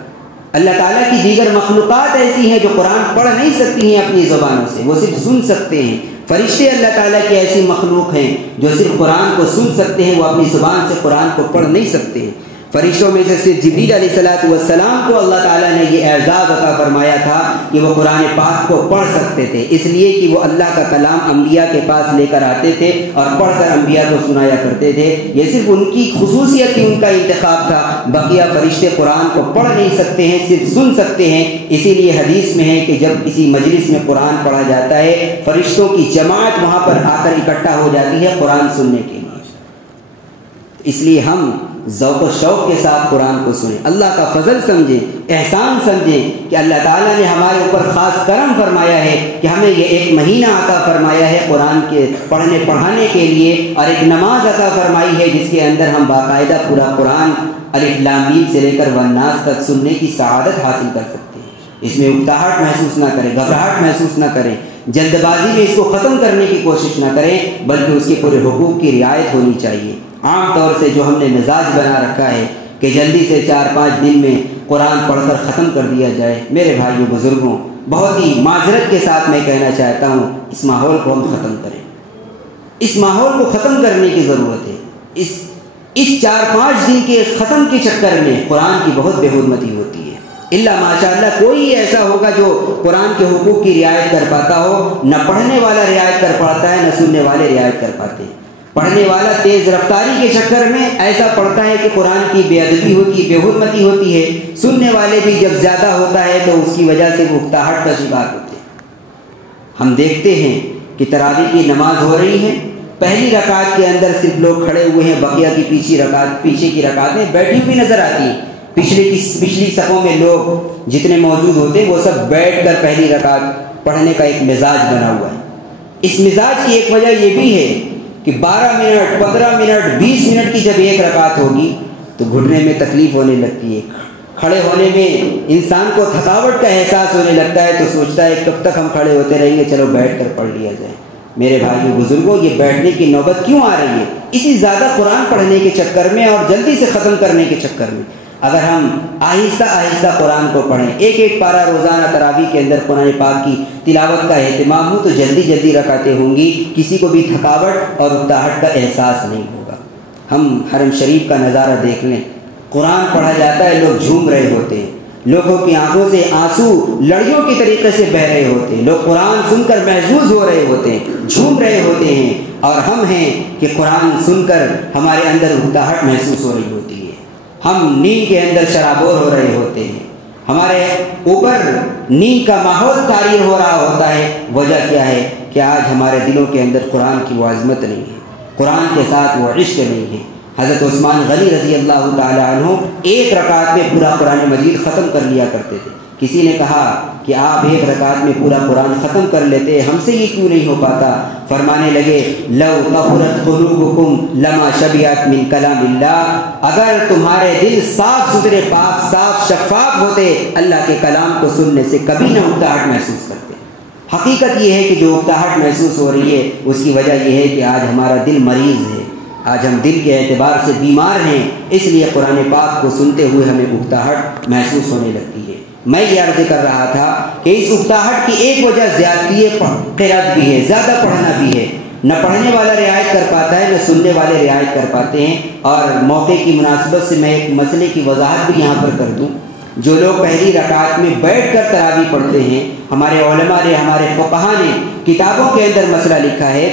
اللہ تعالیٰ کی دیگر مخلوقات ایسی ہیں جو قرآن پڑھ نہیں سکتی ہیں اپنی زبانوں سے، وہ صرف سن سکتے ہیں۔ فرشتے اللہ تعالیٰ کی ایسی مخلوق ہیں جو صرف قرآن کو سن سکتے ہیں، وہ اپنی زبان سے قرآن کو پڑھ نہیں سکتے ہیں۔ فرشتوں میں سے صرف جبریل علیہ السلام کو اللہ تعالیٰ نے یہ اعزاز عطا فرمایا تھا کہ وہ قرآن پاک کو پڑھ سکتے تھے، اس لیے کہ وہ اللہ کا کلام انبیاء کے پاس لے کر آتے تھے اور پڑھ کر انبیاء کو سنایا کرتے تھے۔ یہ صرف ان کی خصوصیت ہی، ان کا انتخاب تھا، بقیہ فرشتے قرآن کو پڑھ نہیں سکتے ہیں، صرف سن سکتے ہیں۔ اسی لیے حدیث میں ہے کہ جب کسی مجلس میں قرآن پڑھا جاتا ہے، فرشتوں کی جماعت وہاں پر آ کر اکٹھا ہو جاتی ہے قرآن سننے کے لیے۔ اس لیے ہم ذوق و شوق کے ساتھ قرآن کو سنیں، اللہ کا فضل سمجھیں، احسان سمجھیں کہ اللہ تعالیٰ نے ہمارے اوپر خاص کرم فرمایا ہے کہ ہمیں یہ ایک مہینہ عطا فرمایا ہے قرآن کے پڑھنے پڑھانے کے لیے، اور ایک نماز عطا فرمائی ہے جس کے اندر ہم باقاعدہ پورا قرآن الف لام میم سے لے کر والناس تک سننے کی سعادت حاصل کر سکتے ہیں۔ اس میں اکتاہٹ محسوس نہ کریں، گھبراہٹ محسوس نہ کریں، جلد بازی میں اس کو ختم کرنے کی کوشش نہ کریں، بلکہ اس کے پورے حقوق کی رعایت ہونی چاہیے۔ عام طور سے جو ہم نے مزاج بنا رکھا ہے کہ جلدی سے 4-5 دن میں قرآن پڑھ کر ختم کر دیا جائے، میرے بھائیوں بزرگوں، بہت ہی معذرت کے ساتھ میں کہنا چاہتا ہوں، اس ماحول کو ہم ختم کریں، اس ماحول کو ختم کرنے کی ضرورت ہے۔ اس 4-5 دن کے ختم کے چکر میں قرآن کی بہت بے حرمتی ہوتی ہے، الا ماشاءاللہ کوئی ایسا ہوگا جو قرآن کے حقوق کی رعایت کر پاتا ہو۔ نہ پڑھنے والا رعایت کر پاتا ہے، نہ سننے والے رعایت کر پاتے ہیں۔ پڑھنے والا تیز رفتاری کے چکر میں ایسا پڑھتا ہے کہ قرآن کی بے ادبی ہوتی ہے، بے حرمتی ہوتی ہے۔ سننے والے بھی جب زیادہ ہوتا ہے تو اس کی وجہ سے وہ اکتاہٹ کا شکار ہوتے ہیں۔ ہم دیکھتے ہیں کہ تراویح کی نماز ہو رہی ہے، پہلی رکعت کے اندر صرف لوگ کھڑے ہوئے ہیں، بقیہ کی پیچھے کی رکعتیں بیٹھی ہوئی نظر آتی ہیں۔ پچھلی صفوں میں لوگ جتنے موجود ہوتے ہیں وہ سب بیٹھ کر پہلی رکعت پڑھنے کا ایک مزاج بنا ہوا ہے۔ اس مزاج کی ایک وجہ یہ بھی ہے کہ 12 منٹ 15 منٹ 20 منٹ کی جب ایک رکعت ہوگی تو گھٹنے میں تکلیف ہونے لگتی ہے، کھڑے ہونے میں انسان کو تھکاوٹ کا احساس ہونے لگتا ہے، تو سوچتا ہے کب تک ہم کھڑے ہوتے رہیں گے، چلو بیٹھ کر پڑھ لیا جائے۔ میرے بھائیو بزرگوں، یہ بیٹھنے کی نوبت کیوں آ رہی ہے؟ اسی زیادہ قرآن پڑھنے کے چکر میں اور جلدی سے ختم کرنے کے چکر میں۔ اگر ہم آہستہ آہستہ قرآن کو پڑھیں، ایک ایک پارہ روزانہ تراویح کے اندر قرآن پاک کی تلاوت کا اہتمام ہو، تو جلدی جلدی رکعتیں ہوں گی، کسی کو بھی تھکاوٹ اور اکتاہٹ کا احساس نہیں ہوگا۔ ہم حرم شریف کا نظارہ دیکھ لیں، قرآن پڑھا جاتا ہے، لوگ جھوم رہے ہوتے ہیں، لوگوں کی آنکھوں سے آنسو لڑیوں کی طریقے سے بہہ رہے ہوتے ہیں، لوگ قرآن سن کر محظوظ ہو رہے ہوتے ہیں، جھوم رہے ہوتے ہیں، اور ہم ہیں کہ قرآن سن کر ہمارے اندر اکتاہٹ محسوس ہو رہی ہوتی ہے، ہم نیند کے اندر شرابور ہو رہے ہوتے ہیں، ہمارے اوپر نیند کا ماحول طاری ہو رہا ہوتا ہے۔ وجہ کیا ہے؟ کہ آج ہمارے دلوں کے اندر قرآن کی وہ عظمت نہیں ہے، قرآن کے ساتھ وہ عشق نہیں ہے۔ حضرت عثمان غنی رضی اللہ تعالی عنہ ایک رکعت میں پورا قرآن مجید ختم کر لیا کرتے تھے۔ کسی نے کہا کہ آپ ایک رکعت میں پورا قرآن ختم کر لیتے، ہم سے یہ کیوں نہیں ہو پاتا؟ فرمانے لگے، لو طہرت قلوبکم لما شبعت من کلام اللہ، اگر تمہارے دل صاف ستھرے پاک صاف شفاف ہوتے، اللہ کے کلام کو سننے سے کبھی نہ اکتاہٹ محسوس کرتے۔ حقیقت یہ ہے کہ جو اکتاہٹ محسوس ہو رہی ہے اس کی وجہ یہ ہے کہ آج ہمارا دل مریض ہے، آج ہم دل کے اعتبار سے بیمار ہیں، اس لیے قرآن پاک کو سنتے ہوئے ہمیں اکتاہٹ محسوس ہونے لگتی ہے۔ میں یہ عرض کر رہا تھا کہ اس اکتاہٹ کی ایک وجہ زیادتی قرأت بھی ہے، زیادہ پڑھنا بھی ہے۔ نہ پڑھنے والا رعایت کر پاتا ہے، نہ سننے والے رعایت کر پاتے ہیں۔ اور موقع کی مناسبت سے میں ایک مسئلے کی وضاحت بھی یہاں پر کر دوں۔ جو لوگ پہلی رکعت میں بیٹھ کر تراویح پڑھتے ہیں، ہمارے علماء نے، ہمارے فقہا نے کتابوں کے اندر مسئلہ لکھا ہے،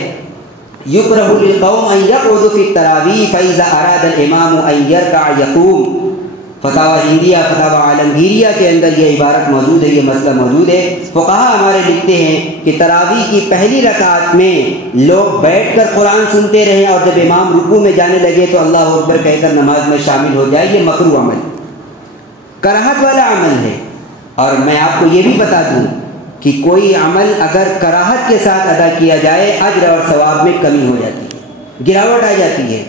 یکرہ للقوم ان یقعدوا فی التراویح فاذا اراد الامام ان یرکع یقوم۔ فتاوی ہندیہ، فتاوی عالمگیریہ کے اندر یہ عبارت موجود ہے، یہ مسئلہ موجود ہے۔ فقہا ہمارے لکھتے ہیں کہ تراویح کی پہلی رکعت میں لوگ بیٹھ کر قرآن سنتے رہیں اور جب امام رکوع میں جانے لگے تو اللہ اکبر کہہ کر نماز میں شامل ہو جائے، یہ مکروہ عمل، کراہت والا عمل ہے۔ اور میں آپ کو یہ بھی بتا دوں کہ کوئی عمل اگر کراہت کے ساتھ ادا کیا جائے اجر اور ثواب میں کمی ہو جاتی ہے، گراوٹ آ جاتی ہے۔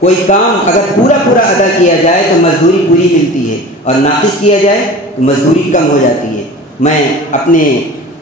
کوئی کام اگر پورا ادا کیا جائے تو مزدوری پوری ملتی ہے، اور ناقص کیا جائے تو مزدوری کم ہو جاتی ہے۔ میں اپنے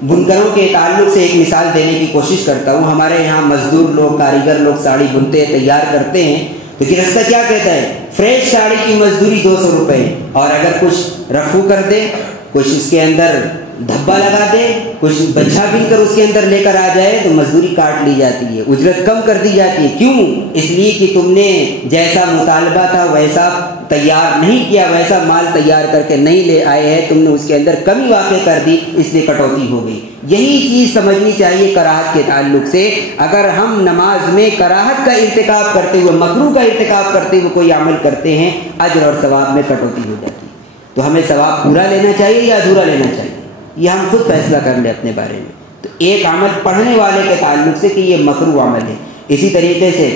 بنکروں کے تعلق سے ایک مثال دینے کی کوشش کرتا ہوں۔ ہمارے یہاں مزدور لوگ، کاریگر لوگ ساڑی بنتے ہیں، تیار کرتے ہیں، تو گرستہ کیا کہتا ہے؟ فریش ساڑی کی مزدوری 200 روپے، اور اگر کچھ رفو کر دے، کچھ اس کے اندر دھبا لگا دے، کچھ بچھا بن کر اس کے اندر لے کر آ جائے تو مزدوری کاٹ لی جاتی ہے، اجرت کم کر دی جاتی ہے۔ کیوں؟ اس لیے کہ تم نے جیسا مطالبہ تھا ویسا تیار نہیں کیا، ویسا مال تیار کر کے نہیں لے آئے ہیں، تم نے اس کے اندر کمی واقع کر دی، اس لیے کٹوتی ہو گئی۔ یہی چیز سمجھنی چاہیے کراہت کے تعلق سے۔ اگر ہم نماز میں کراہت کا ارتکاب کرتے ہوئے، مکروہ کا ارتکاب کرتے ہوئے کوئی عمل کرتے ہیں، اجر اور ثواب میں کٹوتی ہو جاتی ہے۔ تو ہمیں ثواب پورا لینا چاہیے یا ادھورا لینا چاہیے، یہ ہم خود فیصلہ کر لیں اپنے بارے میں۔ تو ایک عمل پڑھنے والے کے تعلق سے کہ یہ مکروہ عمل ہے۔ اسی طریقے سے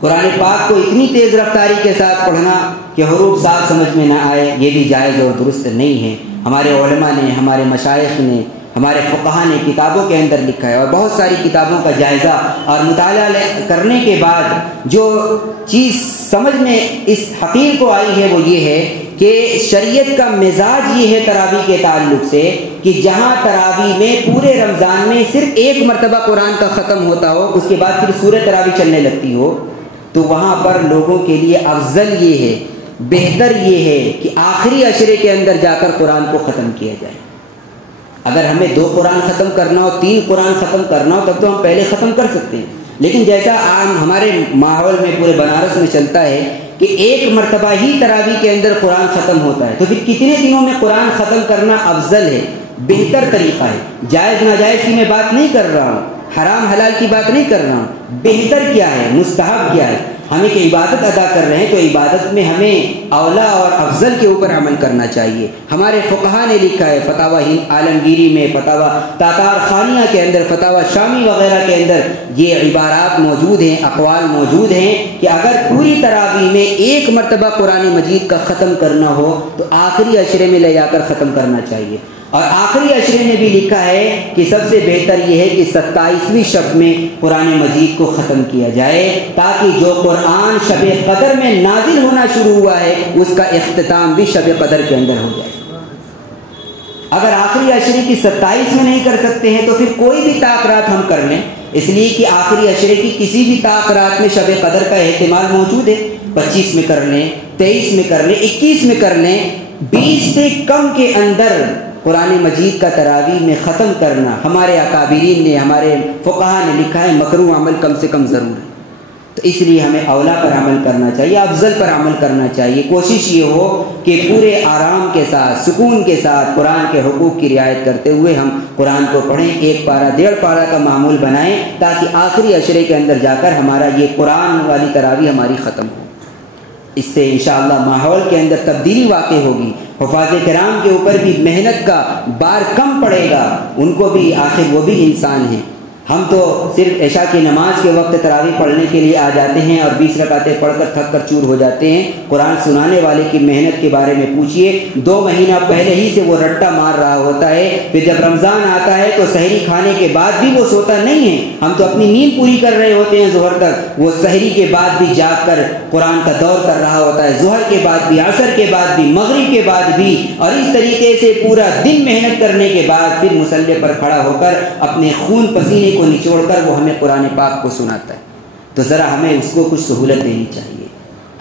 قرآن پاک کو اتنی تیز رفتاری کے ساتھ پڑھنا کہ حروف صاف سمجھ میں نہ آئے، یہ بھی جائز اور درست نہیں ہے۔ ہمارے علماء نے، ہمارے مشائخ نے، ہمارے فقہا نے کتابوں کے اندر لکھا ہے، اور بہت ساری کتابوں کا جائزہ اور مطالعہ کرنے کے بعد جو چیز سمجھ میں اس حقیق کو آئی ہے وہ یہ ہے کہ شریعت کا مزاج یہ ہے تراویح کے تعلق سے کہ جہاں تراویح میں پورے رمضان میں صرف ایک مرتبہ قرآن کا ختم ہوتا ہو، اس کے بعد پھر سورہ تراویح چلنے لگتی ہو، تو وہاں پر لوگوں کے لیے افضل یہ ہے، بہتر یہ ہے کہ آخری عشرے کے اندر جا کر قرآن کو ختم کیا جائے۔ اگر ہمیں 2 قرآن ختم کرنا ہو، 3 قرآن ختم کرنا ہو، تب تو ہم پہلے ختم کر سکتے ہیں، لیکن جیسا عام ہمارے ماحول میں پورے بنارس میں چلتا ہے کہ ایک مرتبہ ہی تراویح کے اندر قرآن ختم ہوتا ہے، تو پھر کتنے دنوں میں قرآن ختم کرنا افضل ہے، بہتر طریقہ ہے۔ جائز ناجائز کی میں بات نہیں کر رہا ہوں، حرام حلال کی بات نہیں کر رہا ہوں، بہتر کیا ہے، مستحب کیا ہے۔ ہم ایک عبادت ادا کر رہے ہیں تو عبادت میں ہمیں اولا اور افضل کے اوپر عمل کرنا چاہیے۔ ہمارے فقہا نے لکھا ہے، فتاوی عالمگیری میں، فتاوی تاتار خانیہ کے اندر، فتاوی شامی وغیرہ کے اندر یہ عبارات موجود ہیں، اقوال موجود ہیں کہ اگر پوری تراویح میں ایک مرتبہ قرآن مجید کا ختم کرنا ہو تو آخری عشرے میں لے جا کر ختم کرنا چاہیے۔ اور آخری عشرے میں بھی لکھا ہے کہ سب سے بہتر یہ ہے کہ 27ویں شب میں قرآن مجید کو ختم کیا جائے، تاکہ جو قرآن شب قدر میں نازل ہونا شروع ہوا ہے اس کا اختتام بھی شب قدر کے اندر ہو جائے۔ اگر آخری عشرے کی 27 میں نہیں کر سکتے ہیں تو پھر کوئی بھی طاق رات ہم کر لیں، اس لیے کہ آخری عشرے کی کسی بھی طاق رات میں شب قدر کا احتمال موجود ہے۔ 25 میں کر لیں، 23 میں کر لیں، 21 میں کر لیں، 20 سے کم کے اندر قرآن مجید کا تراویح میں ختم کرنا ہمارے اکابرین نے، ہمارے فقہا نے لکھا ہے مکروہ عمل کم سے کم ضرور ہے۔ تو اس لیے ہمیں اولا پر عمل کرنا چاہیے، افضل پر عمل کرنا چاہیے۔ کوشش یہ ہو کہ پورے آرام کے ساتھ، سکون کے ساتھ، قرآن کے حقوق کی رعایت کرتے ہوئے ہم قرآن کو پڑھیں، 1 پارہ 1.5 پارہ کا معمول بنائیں، تاکہ آخری عشرے کے اندر جا کر ہمارا یہ قرآن والی تراویح ہماری ختم ہو۔ اس سے انشاءاللہ ماحول کے اندر تبدیلی واقع ہوگی، حفاظ کرام کے اوپر بھی محنت کا بار کم پڑے گا، ان کو بھی آخر وہ بھی انسان ہیں۔ ہم تو صرف عشاء کی نماز کے وقت تراویح پڑھنے کے لیے آ جاتے ہیں اور 20 رکعتیں پڑھ کر تھک کر چور ہو جاتے ہیں۔ قرآن سنانے والے کی محنت کے بارے میں پوچھیے، 2 مہینہ پہلے ہی سے وہ رٹا مار رہا ہوتا ہے، پھر جب رمضان آتا ہے تو سحری کھانے کے بعد بھی وہ سوتا نہیں ہے۔ ہم تو اپنی نیند پوری کر رہے ہوتے ہیں ظہر تک، وہ سحری کے بعد بھی جاگ کر قرآن کا دور کر رہا ہوتا ہے، ظہر کے بعد بھی، عصر کے بعد بھی، مغرب کے بعد بھی، اور اس طریقے سے پورا دن محنت کرنے کے بعد پھر مصلی پر کھڑا ہو کر اپنے خون پسینے کو نچوڑ کر وہ ہمیں قرآن پاک کو سناتا ہے۔ تو ذرا ہمیں اس کو کچھ سہولت دینی چاہیے۔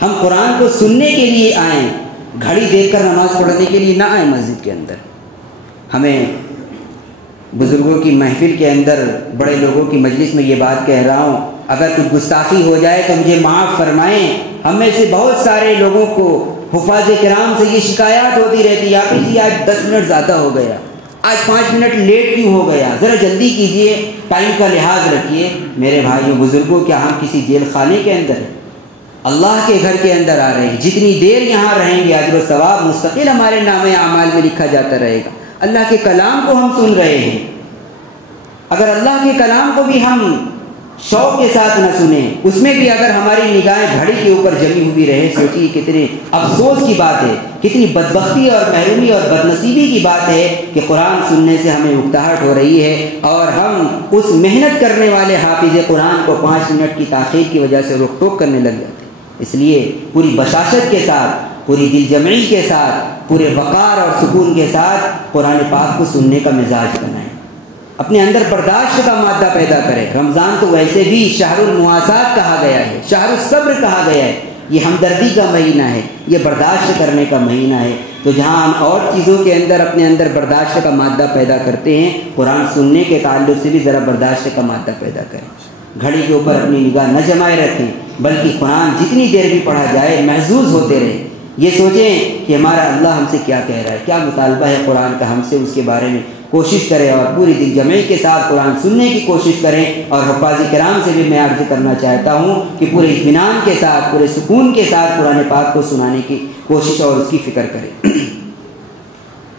ہم قرآن کو سننے کے لیے آئیں، گھڑی دیکھ کر نماز پڑھنے کے لیے نہ آئے مسجد کے اندر. ہمیں بزرگوں کی محفل کے اندر بڑے لوگوں کی مجلس میں یہ بات کہہ رہا ہوں، اگر کچھ گستاخی ہو جائے تو مجھے معاف فرمائیں. ہم میں سے بہت سارے لوگوں کو حفاظ کرام سے یہ شکایات ہوتی رہتی ہے، حافظ جی آج 10 منٹ زیادہ ہو گیا، آج 5 منٹ لیٹ کیوں ہو گیا، ذرا جلدی کیجئے، ٹائم کا لحاظ رکھیے. میرے بھائیوں بزرگوں، کیا ہم کسی جیل خانے کے اندر ہیں؟ اللہ کے گھر کے اندر آ رہے ہیں. جتنی دیر یہاں رہیں گے اجر و ثواب مستقل ہمارے نامہ اعمال میں لکھا جاتا رہے گا. اللہ کے کلام کو ہم سن رہے ہیں، اگر اللہ کے کلام کو بھی ہم شوق کے ساتھ نہ سنیں، اس میں بھی اگر ہماری نگاہیں گھڑی کے اوپر جمی ہوئی رہے، سوچیے کتنے افسوس کی بات ہے، کتنی بدبختی اور محرومی اور بدنصیبی کی بات ہے کہ قرآن سننے سے ہمیں اکتاہٹ ہو رہی ہے اور ہم اس محنت کرنے والے حافظ قرآن کو 5 منٹ کی تاخیر کی وجہ سے روک ٹوک کرنے لگ جاتے ہیں. اس لیے پوری بشاشت کے ساتھ، پوری دل جمعی کے ساتھ، پورے وقار اور سکون کے ساتھ قرآن پاک کو سننے کا مزاج بنائیں، اپنے اندر برداشت کا مادہ پیدا کریں. رمضان تو ویسے بھی شہر المواسات کہا گیا ہے، شہر الصبر کہا گیا ہے. یہ ہمدردی کا مہینہ ہے، یہ برداشت کرنے کا مہینہ ہے. تو جہاں ہم اور چیزوں کے اندر اپنے اندر برداشت کا مادہ پیدا کرتے ہیں، قرآن سننے کے تعلق سے بھی ذرا برداشت کا مادہ پیدا کریں. گھڑی کے اوپر اپنی نگاہ نہ جمائے رکھیں، بلکہ قرآن جتنی دیر بھی پڑھا جائے محظوظ ہوتے رہیں. یہ سوچیں کہ ہمارا اللہ ہم سے کیا کہہ رہا ہے، کیا مطالبہ ہے قرآن کا ہم سے، اس کے بارے میں کوشش کریں اور پوری دل جمعی کے ساتھ قرآن سننے کی کوشش کریں. اور حفاظ کرام سے بھی میں عرض کرنا چاہتا ہوں کہ پورے اطمینان کے ساتھ، پورے سکون کے ساتھ قرآن پاک کو سنانے کی کوشش اور اس کی فکر کریں.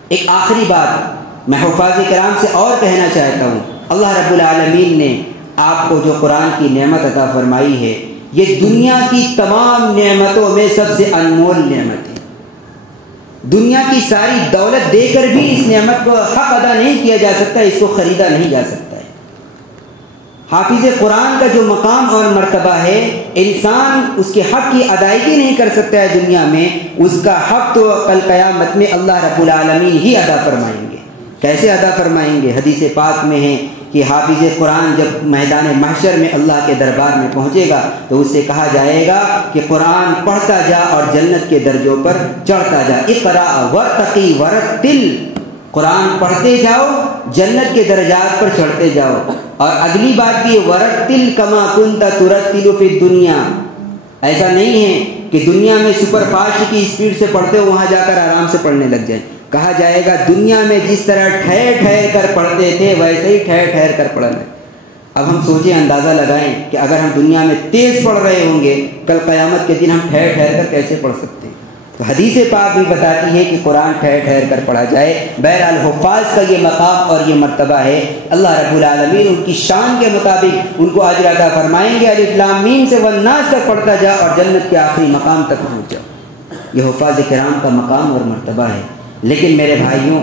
ایک آخری بات میں حفاظ کرام سے اور کہنا چاہتا ہوں. اللہ رب العالمین نے آپ کو جو قرآن کی نعمت عطا فرمائی ہے، یہ دنیا کی تمام نعمتوں میں سب سے انمول نعمت ہے. دنیا کی ساری دولت دے کر بھی اس نعمت کو حق ادا نہیں کیا جا سکتا، اس کو خریدا نہیں جا سکتا ہے. حافظ قرآن کا جو مقام اور مرتبہ ہے، انسان اس کے حق کی ادائیگی نہیں کر سکتا ہے دنیا میں، اس کا حق تو کل قیامت میں اللہ رب العالمین ہی ادا فرمائیں گے. کیسے ادا فرمائیں گے؟ حدیث پاک میں ہے کہ حافظ قرآن جب میدان محشر میں اللہ کے دربار میں پہنچے گا تو اس سے کہا جائے گا کہ قرآن پڑھتا جا اور جنت کے درجوں پر چڑھتا جا. اقرأ ورتقی ورتل، قرآن پڑھتے جاؤ، جنت کے درجات پر چڑھتے جاؤ. اور اگلی بات بھی ورتل کما کنت ترتل فی الدنیا. ایسا نہیں ہے کہ دنیا میں سپر فاسٹ کی اسپیڈ سے پڑھتے ہو وہاں جا کر آرام سے پڑھنے لگ جائیں. کہا جائے گا دنیا میں جس طرح ٹھہر ٹھہر کر پڑھتے تھے ویسے ہی ٹھہر ٹھہر کر پڑھنا. اب ہم سوچیں، اندازہ لگائیں کہ اگر ہم دنیا میں تیز پڑھ رہے ہوں گے، کل قیامت کے دن ہم ٹھہر ٹھہر کر کیسے پڑھ سکتے ہیں؟ تو حدیث پاک بھی بتاتی ہے کہ قرآن ٹھہر ٹھہر کر پڑھا جائے. بہرحال حفاظ کا یہ مقام اور یہ مرتبہ ہے. اللہ رب العالمین ان کی شان کے مطابق ان کو اجر عطا فرمائیں گے. الف لام میم سے والناس تک پڑھتا جا اور جنت کے آخری مقام تک پہنچ جا. یہ حفاظ کرام کا مقام اور مرتبہ ہے. لیکن میرے بھائیوں،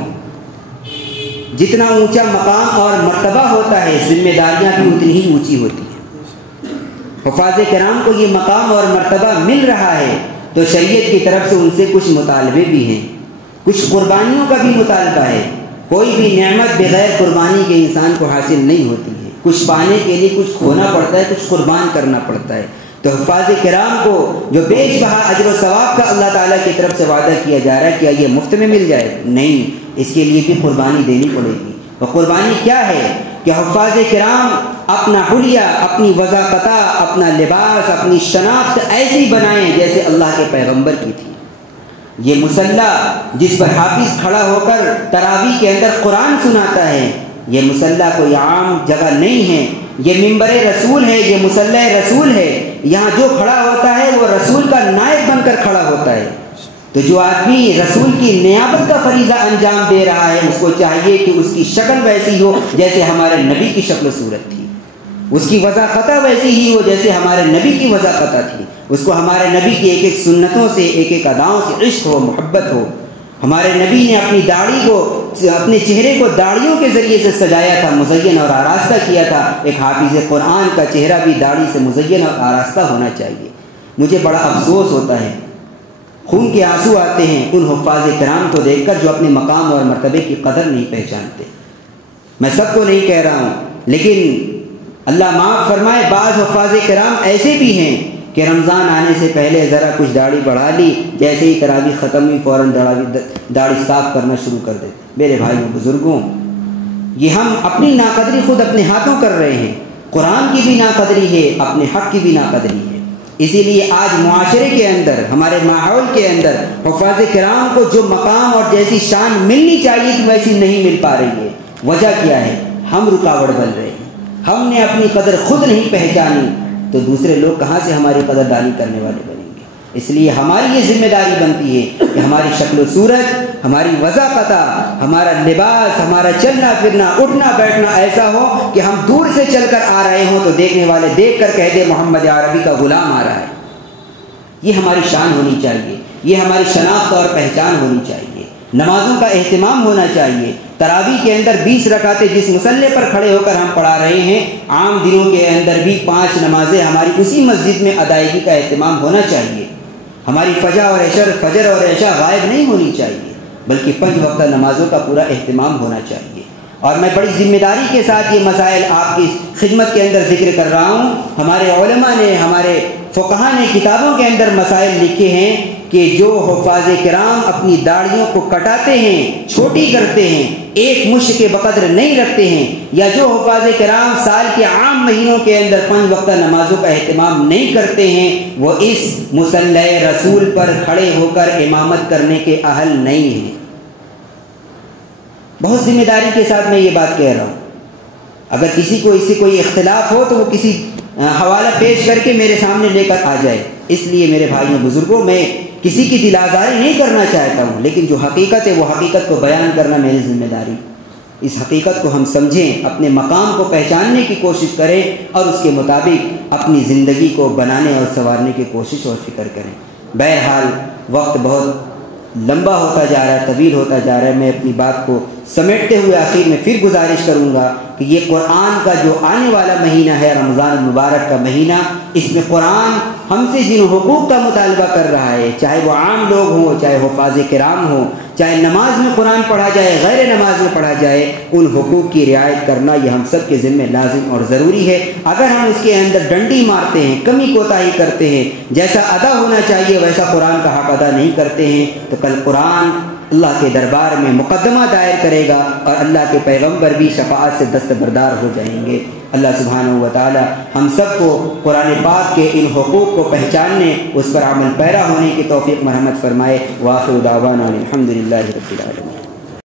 جتنا اونچا مقام اور مرتبہ ہوتا ہے، ذمہ داریاں بھی اتنی ہی اونچی ہوتی ہیں. حفاظ کرام کو یہ مقام اور مرتبہ مل رہا ہے تو شریعت کی طرف سے ان سے کچھ مطالبے بھی ہیں، کچھ قربانیوں کا بھی مطالبہ ہے. کوئی بھی نعمت بغیر قربانی کے انسان کو حاصل نہیں ہوتی ہے. کچھ پانے کے لیے کچھ کھونا پڑتا ہے، کچھ قربان کرنا پڑتا ہے. تو حفاظ کرام کو جو بیش بہا اجر و ثواب کا اللہ تعالیٰ کی طرف سے وعدہ کیا جا رہا ہے، کیا یہ مفت میں مل جائے؟ نہیں، اس کے لیے بھی قربانی دینی پڑے گی. اور قربانی کیا ہے کہ حفاظ کرام اپنا حلیہ، اپنی وضاقتہ، اپنا لباس، اپنی شناخت ایسی بنائیں جیسے اللہ کے پیغمبر کی تھی. یہ مصلی جس پر حافظ کھڑا ہو کر تراویح کے اندر قرآن سناتا ہے، یہ مصلی کوئی عام جگہ نہیں ہے، یہ ممبر رسول ہے، یہ مصلی رسول ہے. یہاں جو کھڑا ہوتا ہے وہ رسول کا نائب بن کر کھڑا ہوتا ہے. تو جو آدمی رسول کی نیابت کا فریضہ انجام دے رہا ہے، اس کو چاہیے کہ اس کی شکل ویسی ہو جیسے ہمارے نبی کی شکل و صورت تھی، اس کی وضاقتہ ویسی ہی ہو جیسے ہمارے نبی کی وضاقتہ تھی، اس کو ہمارے نبی کی ایک ایک سنتوں سے، ایک ایک اداؤں سے عشق ہو، محبت ہو. ہمارے نبی نے اپنی داڑھی کو، اپنے چہرے کو داڑھیوں کے ذریعے سے سجایا تھا، مزین اور آراستہ کیا تھا. ایک حافظ قرآن کا چہرہ بھی داڑھی سے مزین اور آراستہ ہونا چاہیے. مجھے بڑا افسوس ہوتا ہے، خون کے آنسو آتے ہیں ان حفاظ کرام کو دیکھ کر جو اپنے مقام اور مرتبے کی قدر نہیں پہچانتے. میں سب کو نہیں کہہ رہا ہوں، لیکن اللہ معاف فرمائے، بعض حفاظ کرام ایسے بھی ہیں کہ رمضان آنے سے پہلے ذرا کچھ داڑھی بڑھا لی، جیسے ہی تراویح ختم ہوئی فوراً داڑھی صاف کرنا شروع کر دیتے۔ میرے بھائیوں بزرگوں، یہ ہم اپنی ناقدری خود اپنے ہاتھوں کر رہے ہیں۔ قرآن کی بھی ناقدری ہے، اپنے حق کی بھی ناقدری ہے۔ اسی لیے آج معاشرے کے اندر، ہمارے ماحول کے اندر حفاظ کرام کو جو مقام اور جیسی شان ملنی چاہیے تھی ویسی نہیں مل پا رہی ہے۔ وجہ کیا ہے؟ ہم رکاوٹ بن رہے ہیں۔ ہم نے اپنی قدر خود نہیں پہچانی تو دوسرے لوگ کہاں سے ہماری قدردانی کرنے والے بنیں گے؟ اس لیے ہماری یہ ذمہ داری بنتی ہے کہ ہماری شکل و صورت، ہماری وضاحت، ہمارا لباس، ہمارا چلنا پھرنا، اٹھنا بیٹھنا ایسا ہو کہ ہم دور سے چل کر آ رہے ہوں تو دیکھنے والے دیکھ کر کہہ دے محمد عربی کا غلام آ رہا ہے۔ یہ ہماری شان ہونی چاہیے، یہ ہماری شناخت اور پہچان ہونی چاہیے۔ نمازوں کا اہتمام ہونا چاہیے۔ تراویح کے اندر 20 رکعتیں جس مصلی پر کھڑے ہو کر ہم پڑھا رہے ہیں، عام دنوں کے اندر بھی 5 نمازیں ہماری اسی مسجد میں ادائیگی کا اہتمام ہونا چاہیے۔ ہماری فجر اور عشاء غائب نہیں ہونی چاہیے، بلکہ 5 وقتہ نمازوں کا پورا اہتمام ہونا چاہیے۔ اور میں بڑی ذمہ داری کے ساتھ یہ مسائل آپ کی خدمت کے اندر ذکر کر رہا ہوں۔ ہمارے علماء نے، ہمارے فقہاء نے کتابوں کے اندر مسائل لکھے ہیں کہ جو حفاظ کرام اپنی داڑھیوں کو کٹاتے ہیں، چھوٹی کرتے ہیں، ایک مشت کے بقدر نہیں رکھتے ہیں، یا جو حفاظ کرام سال کے عام مہینوں کے اندر 5 وقتہ نمازوں کا اہتمام نہیں کرتے ہیں، وہ اس مصلی رسول پر کھڑے ہو کر امامت کرنے کے اہل نہیں ہیں۔ بہت ذمہ داری کے ساتھ میں یہ بات کہہ رہا ہوں۔ اگر کسی کو اس سے کوئی اختلاف ہو تو وہ کسی حوالہ پیش کر کے میرے سامنے لے کر آ جائے۔ اس لیے میرے بھائیوں بزرگوں، میں کسی کی دل آزاری نہیں کرنا چاہتا ہوں، لیکن جو حقیقت ہے وہ حقیقت کو بیان کرنا میری ذمہ داری۔ اس حقیقت کو ہم سمجھیں، اپنے مقام کو پہچاننے کی کوشش کریں اور اس کے مطابق اپنی زندگی کو بنانے اور سنوارنے کی کوشش اور فکر کریں۔ بہرحال وقت بہت لمبا ہوتا جا رہا ہے، طویل ہوتا جا رہا ہے۔ میں اپنی بات کو سمیٹتے ہوئے آخر میں پھر گزارش کروں گا کہ یہ قرآن کا جو آنے والا مہینہ ہے، رمضان المبارک کا مہینہ، اس میں قرآن ہم سے جن حقوق کا مطالبہ کر رہا ہے، چاہے وہ عام لوگ ہوں، چاہے حفاظ کرام ہوں، چاہے نماز میں قرآن پڑھا جائے، غیر نماز میں پڑھا جائے، ان حقوق کی رعایت کرنا یہ ہم سب کے ذمہ لازم اور ضروری ہے۔ اگر ہم اس کے اندر ڈنڈی مارتے ہیں، کمی کوتاہی کرتے ہیں، جیسا ادا ہونا چاہیے ویسا قرآن کا حق ادا نہیں کرتے ہیں، تو کل قرآن اللہ کے دربار میں مقدمہ دائر کرے گا اور اللہ کے پیغمبر بھی شفاعت سے دستبردار ہو جائیں گے۔ اللہ سبحانہ و تعالی ہم سب کو قرآن پاک کے ان حقوق کو پہچاننے، اس پر عمل پیرا ہونے کی توفیق مرحمت فرمائے۔ وآخر دعوانا الحمدللہ رب العالمین۔